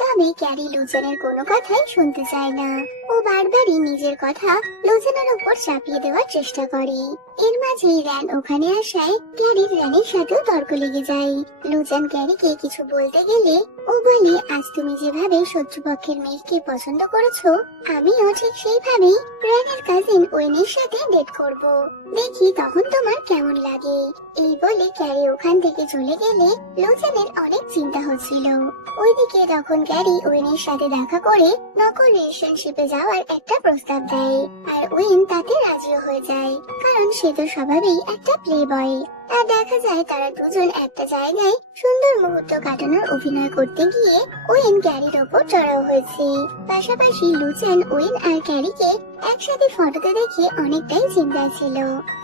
তবে ক্যারি লুচেনের কোনো কথাই শুনতে চায় না। ও বারবারই নিজের কথা লুচেনের উপর চাপিয়ে দেওয়ার চেষ্টা করে। এর মাঝেই র্যান ওখানে আসায় ক্যারির র্যানের সাথেও তর্ক লেগে যায়। লুচেন ক্যারিকে কিছু বলতে গেলে ও বলে, আজ তুমি যেভাবে শত্রুপক্ষের মেয়েকে পছন্দ করেছো, আমিও ঠিক সেইভাবেই র্যানের কাজিন ওয়েনের সাথে ডেট করব। দেখি তখন তোমার কেমন লাগে। এই বলে ক্যারি ওখান থেকে চলে গেলে লুচেনের অনেক চিন্তা হচ্ছিল। ওইদিকে তখন ক্যারি ওয়েনের সাথে দেখা করে নকল রিলেশনশিপে যাওয়ার একটা প্রস্তাব দেয়, আর ওয়েন তাতে রাজিও হয়ে যায়, কারণ সে তো স্বভাবেই একটা প্লে বয়। আর দেখা যায় তারা দুজন একটা জায়গায় সুন্দর মুহূর্ত কাটানোর অভিনয় করতে গিয়ে ওয়েন ক্যারির ওপর চড়াও হয়েছে। পাশাপাশি লুচেন ওয়েন আর ক্যারিকে একসাথে ফটোতে দেখে অনেকটাই চিন্তায় ছিল,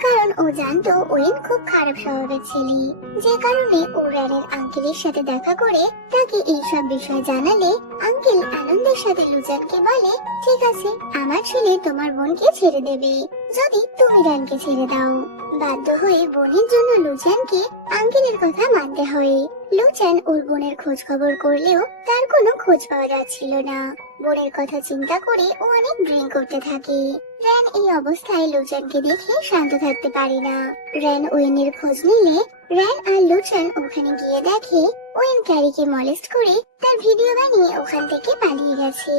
কারণ ও জানতো ওয়েন খুব খারাপ স্বভাবের ছেলে, যে কারণে ও র্যানের আঙ্কেলের সাথে দেখা করে তাকে এইসব বিষয় জানালে আঙ্কেল আনন্দের সাথে লুচেনকে বলে, ঠিক আছে, আমার ছেলে তোমার বোনকে ছেড়ে দেবে যদি তুমি র্যানকে ছেড়ে দাও। বাধ্য হয়ে বোনের জন্য লুচেনকে আঙ্কেলের কথা মানতে হয়। লুচেন ওর বোনের খোঁজ খবর করলেও তার কোনো খোঁজ পাওয়া যাচ্ছিল না। বোনের কথা চিন্তা করে ও অনেক ড্রিঙ্ক করতে থাকে। র্যান এই অবস্থায় লুচেনকে দেখে শান্ত থাকতে পারে না। র্যান ওয়েনের খোঁজ নিলে র্যান আর লুচেন ওখানে গিয়ে দেখে ওয়েন ক্যারিকে মলেস্ট করে তার ভিডিও বানিয়ে ওখান থেকে পালিয়ে গেছে।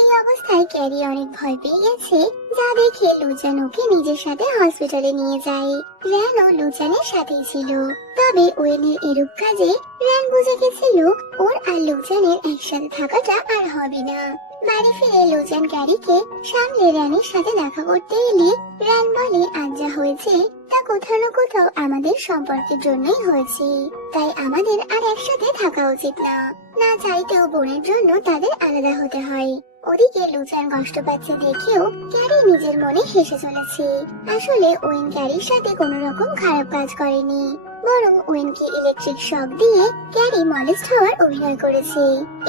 এই অবস্থায় ক্যারি অনেক ভয় পেয়ে গেছে, যা দেখে লুচেন ওকে নিজের সাথে হসপিটালে নিয়ে যায়। র্যান ও লুচেনের সাথেই ছিল, তবে ওয়েনের এরূপ কাজে র্যান বুঝে গেছিল ওর আর লুচেনের একসাথে থাকাটা আর হবে না। বাড়ি ফিরে লুচেন ক্যারিকে সামলে র্যানের সাথে দেখা করতে এলে র্যান বলে, আজ যা হয়েছে তা কোথাও না কোথাও আমাদের সম্পর্কের জন্যই হয়েছে, তাই আমাদের আর একসাথে থাকা উচিত না। না চাইতেও বোনের জন্য তাদের আলাদা হতে হয়। ওদিকে লুচেন কষ্ট পাচ্ছে দেখেও ক্যারি নিজের মনে হেসে চলেছে। আসলে ওয়েন ক্যারির সাথে কোনো রকম খারাপ কাজ করেনি, বরং ওয়েনকে ইলেকট্রিক শক দিয়ে ক্যারি মলেস্ট হওয়ার অভিনয় করেছে।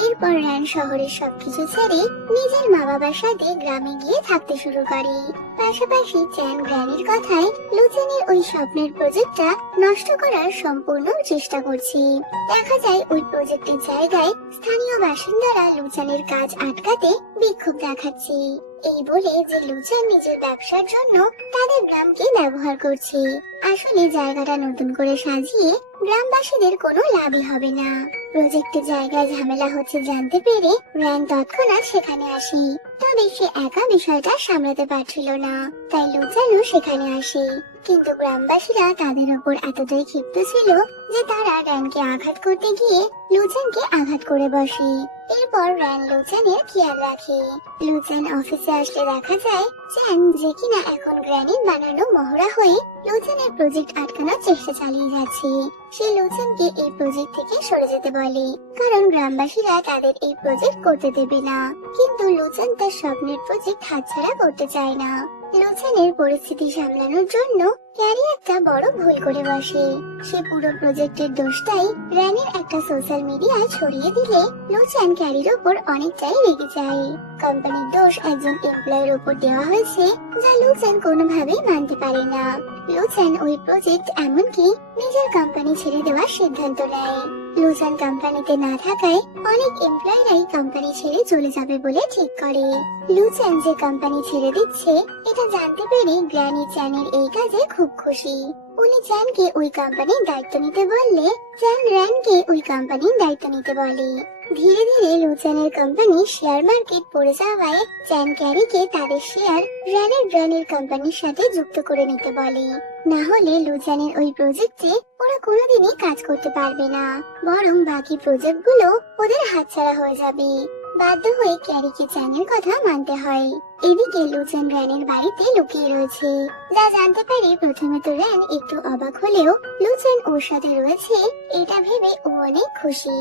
এরপর র্যান শহরের সবকিছু ছেড়ে নিজের মা বাবার সাথে গ্রামে গিয়ে থাকতে শুরু করে। পাশাপাশি চ্যান গ্র্যানির কথায় লুচেনের ওই স্বপ্নের প্রজেক্টটা নষ্ট করার সম্পূর্ণ চেষ্টা করছে। দেখা যায় ওই প্রজেক্টের জায়গায় স্থানীয় বাসিন্দারা লুচেনের কাজ আটকাতে বিক্ষোভ দেখাচ্ছে, এই বলে যে লুচেন নিজের ব্যবসার জন্য তাদের গ্রামকে ব্যবহার করছে। আসলে জায়গাটা নতুন করে সাজিয়ে গ্রামবাসীদের কোনো লাভই হবে না। প্রজেক্টের জায়গায় ঝামেলা হচ্ছে জানতে পেরে র্যান তৎক্ষণাৎ সেখানে আসে, তবে সে একা বিষয়টা সামলাতে পারছিল না, তাই লুচেনও সেখানে আসে। কিন্তু গ্রামবাসীরা তাদের উপর এতটাই ক্ষিপ্ত ছিল যে তারা র্যানকে আঘাত করতে গিয়ে লুচেনকে আঘাত করে বসে। এরপর র্যান লুচেনের খেয়াল রাখে। লুচেন অফিসে আসলে দেখা যায় চ্যান, যে কিনা এখন গ্র্যানির বানানো মহড়া হয়ে লুচেনের প্রজেক্ট আটকানোর চেষ্টা চালিয়ে যাচ্ছে, সে লুচেনকে এই প্রজেক্ট থেকে সরে যেতে বলে, কারণ গ্রামবাসীরা তাদের এই প্রজেক্ট করতে দেবে না। কিন্তু লুচেন তার স্বপ্নের প্রজেক্ট হাতছাড়া করতে চায় না। লুচেনের পরিস্থিতি সামলানোর জন্য ক্যারি একটা বড় ভুল করে বসে। সে পুরো প্রজেক্টের দোষটাই র্যানের একটা সোশ্যাল মিডিয়ায় ছড়িয়ে দিলে লুচেন ক্যারির ওপর অনেকটাই রেগে যায়। কোম্পানির দোষ একজন এমপ্লয়ের উপর দেওয়া হয়েছে, যা লুচেন কোনোভাবেই মানতে পারে না। লুচেন ওই প্রজেক্ট এমনকি নিজের কোম্পানি ছেড়ে দেওয়ার সিদ্ধান্ত নেয়। লুচান কোম্পানিতে না থাকায় অনেক এমপ্লয়িরাই কোম্পানি ছেড়ে চলে যাবে বলে ঠিক করে। লুচান যে কোম্পানি ছেড়ে দিচ্ছে এটা জানতে পেরে গ্র্যানি চ্যানের এই কাজে খুব খুশি। উনি চ্যানকে ওই কোম্পানির দায়িত্ব নিতে বললে চ্যান র্যানকে ওই কোম্পানির দায়িত্ব নিতে বলে। ধীরে ধীরে লুচানের কোম্পানি শেয়ার মার্কেট পড়ে যাওয়ায় চ্যান ক্যারিকে তাদের শেয়ার র্যানের কোম্পানির সাথে যুক্ত করে নিতে বলে। না হলে লুচানের ওই প্রজেক্টে ওরা কোনোদিনই কাজ করতে পারবে না, বরং বাকি প্রজেক্টগুলো ওদের হাতছাড়া হয়ে যাবে। বাধ্য হয়ে ক্যারিকে চ্যানের কথা মানতে হয়। এদিকে লুচান র্যানের বাড়িতে লুকিয়ে রয়েছে, যা জানতে পারে প্রথমে তো র্যান একটু অবাক হলেও লুচান ওর সাথে রয়েছে এটা ভেবে ও অনেক খুশি।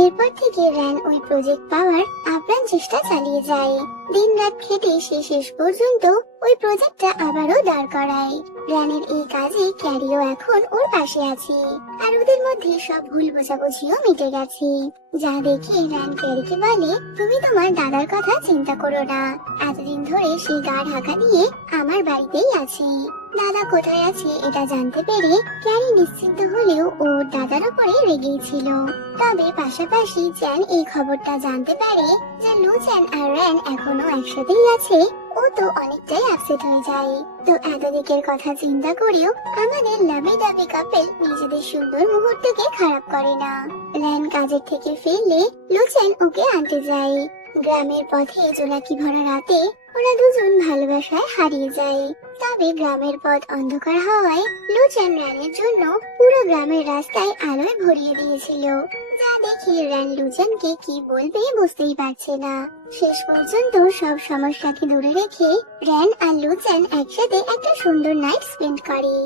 এরপর থেকে র্যান ওই প্রজেক্ট পাওয়ার আপ্রাণ চেষ্টা চালিয়ে যায়। দিন রাত খেটে সে শেষ পর্যন্ত ওই প্রজেক্টটা আবারও দাঁড় করায়। র্যানের এই কাজে ক্যারিও এখন ওর পাশে আছে, আর ওদের মধ্যে সব ভুল বোঝাবুঝিও মিটে গেছে। যা দেখে র্যান ক্যারিকে বলে, তুমি তোমার দাদার কথা চিন্তা করো না, এতদিন ধরে সে গা ঢাকা দিয়ে আমার বাড়িতেই আছে। দাদা কোথায় আছে এটা জানতে পেরে ক্যারি নিশ্চিন্ত হলেও ওর দাদার উপরে রেগেই ছিল। তবে পাশাপাশি চ্যান এই খবরটা জানতে পারে যে লুচান আর র্যান এখনো একসাথেই আছে। ও তো অনেকটাই আপসেট হয়ে যায়। তো এত দিকের কথা চিন্তা করেও আমাদের লাভি দাবি কাপেল নিজেদের সুন্দর মুহূর্তকে খারাপ করে না। র্যান কাজের থেকে ফিরলে লুচান ওকে আনতে যায়। গ্রামের পথে জোনাকি ভরা রাতে ওরা দুজন ভালোবাসায় হারিয়ে যায়। তবে গ্রামের পথ অন্ধকার হওয়ায় লুচান র্যানের জন্য পুরো গ্রামের রাস্তায় আলোয় ভরিয়ে দিয়েছিল, যা দেখে র্যান লুচানকে কি বলবে বুঝতেই পারছে না। শেষ পর্যন্ত সব সমস্যাকে দূরে রেখে র্যান আর লুচান একসাথে একটা সুন্দর নাইট স্পেন্ড করে।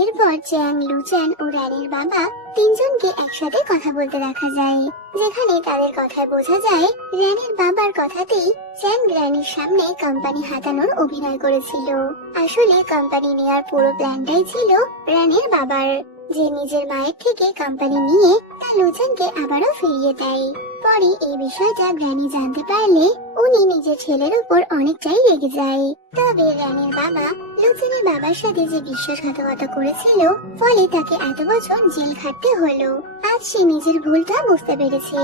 এরপর চ্যাং, লুচান ও র্যানের বাবা তিনজনকে একসাথে কথা বলতে দেখা যায়, যেখানে তাদের কথায় বোঝা যায় র্যানের বাবার কথাতেই চ্যাং র্যানের সামনে কোম্পানি হাতানোর অভিনয় করেছিল। আসলে কোম্পানি নেওয়ার পুরো প্ল্যানটাই ছিল র্যানের বাবার, যে নিজের মায়ের থেকে কোম্পানি নিয়ে তা লুচানকে আবারও ফিরিয়ে দেয়। পরে এই বিষয়টা গ্র্যানি জানতে পারলে উনি নিজের ছেলের উপর অনেকটাই রেগে যায়। তবে র্যানের বাবা লুচানের বাবার সাথে যে বিশ্বাসঘাতকতা করেছিল, ফলে তাকে এত বছর জেল খাটতে হলো। আজ সে নিজের ভুলটা বুঝতে পেরেছে।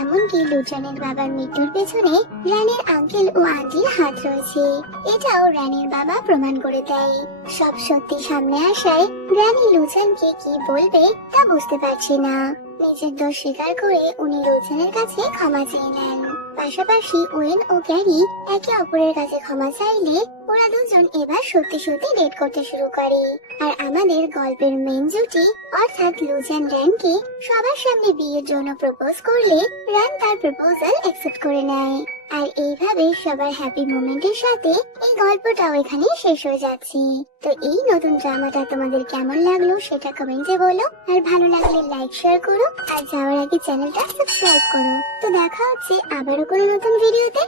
এমনকি লুচানের বাবার মৃত্যুর পেছনে র্যানের আঙ্কেল ও আন্টির হাত রয়েছে, এটাও র্যানের বাবা প্রমাণ করে দেয়। সব সত্যি সামনে আসায় গ্র্যানি লুচানকে কি বলবে তা বুঝতে পারছে না। নিজের দোষ স্বীকার করে উনি লুচানের কাছে ক্ষমা চেয়ে নেন। পাশাপাশি ওয়েন ও ক্যারি একে অপরের কাছে ক্ষমা চাইলে ওরা দুজন এবার সত্যি সত্যি ডেট করতে শুরু করে। আর আমাদের গল্পের মেন জুটি অর্থাৎ লুচান র্যানকে সবার সামনে বিয়ের জন্য প্রপোজ করলে র্যান তার প্রপোজাল অ্যাকসেপ্ট করে নেয়। আর এইভাবে সবার হ্যাপি মোমেন্টের সাথে এই গল্পটাও এখানে শেষ হয়ে যাচ্ছে। তো এই নতুন ড্রামাটা তোমাদের কেমন লাগলো সেটা কমেন্টে বলো, আর ভালো লাগলে লাইক শেয়ার করো, আর যাওয়ার আগে চ্যানেলটা সাবস্ক্রাইব করো। তো দেখা হচ্ছে আবারও কোনো নতুন ভিডিওতে।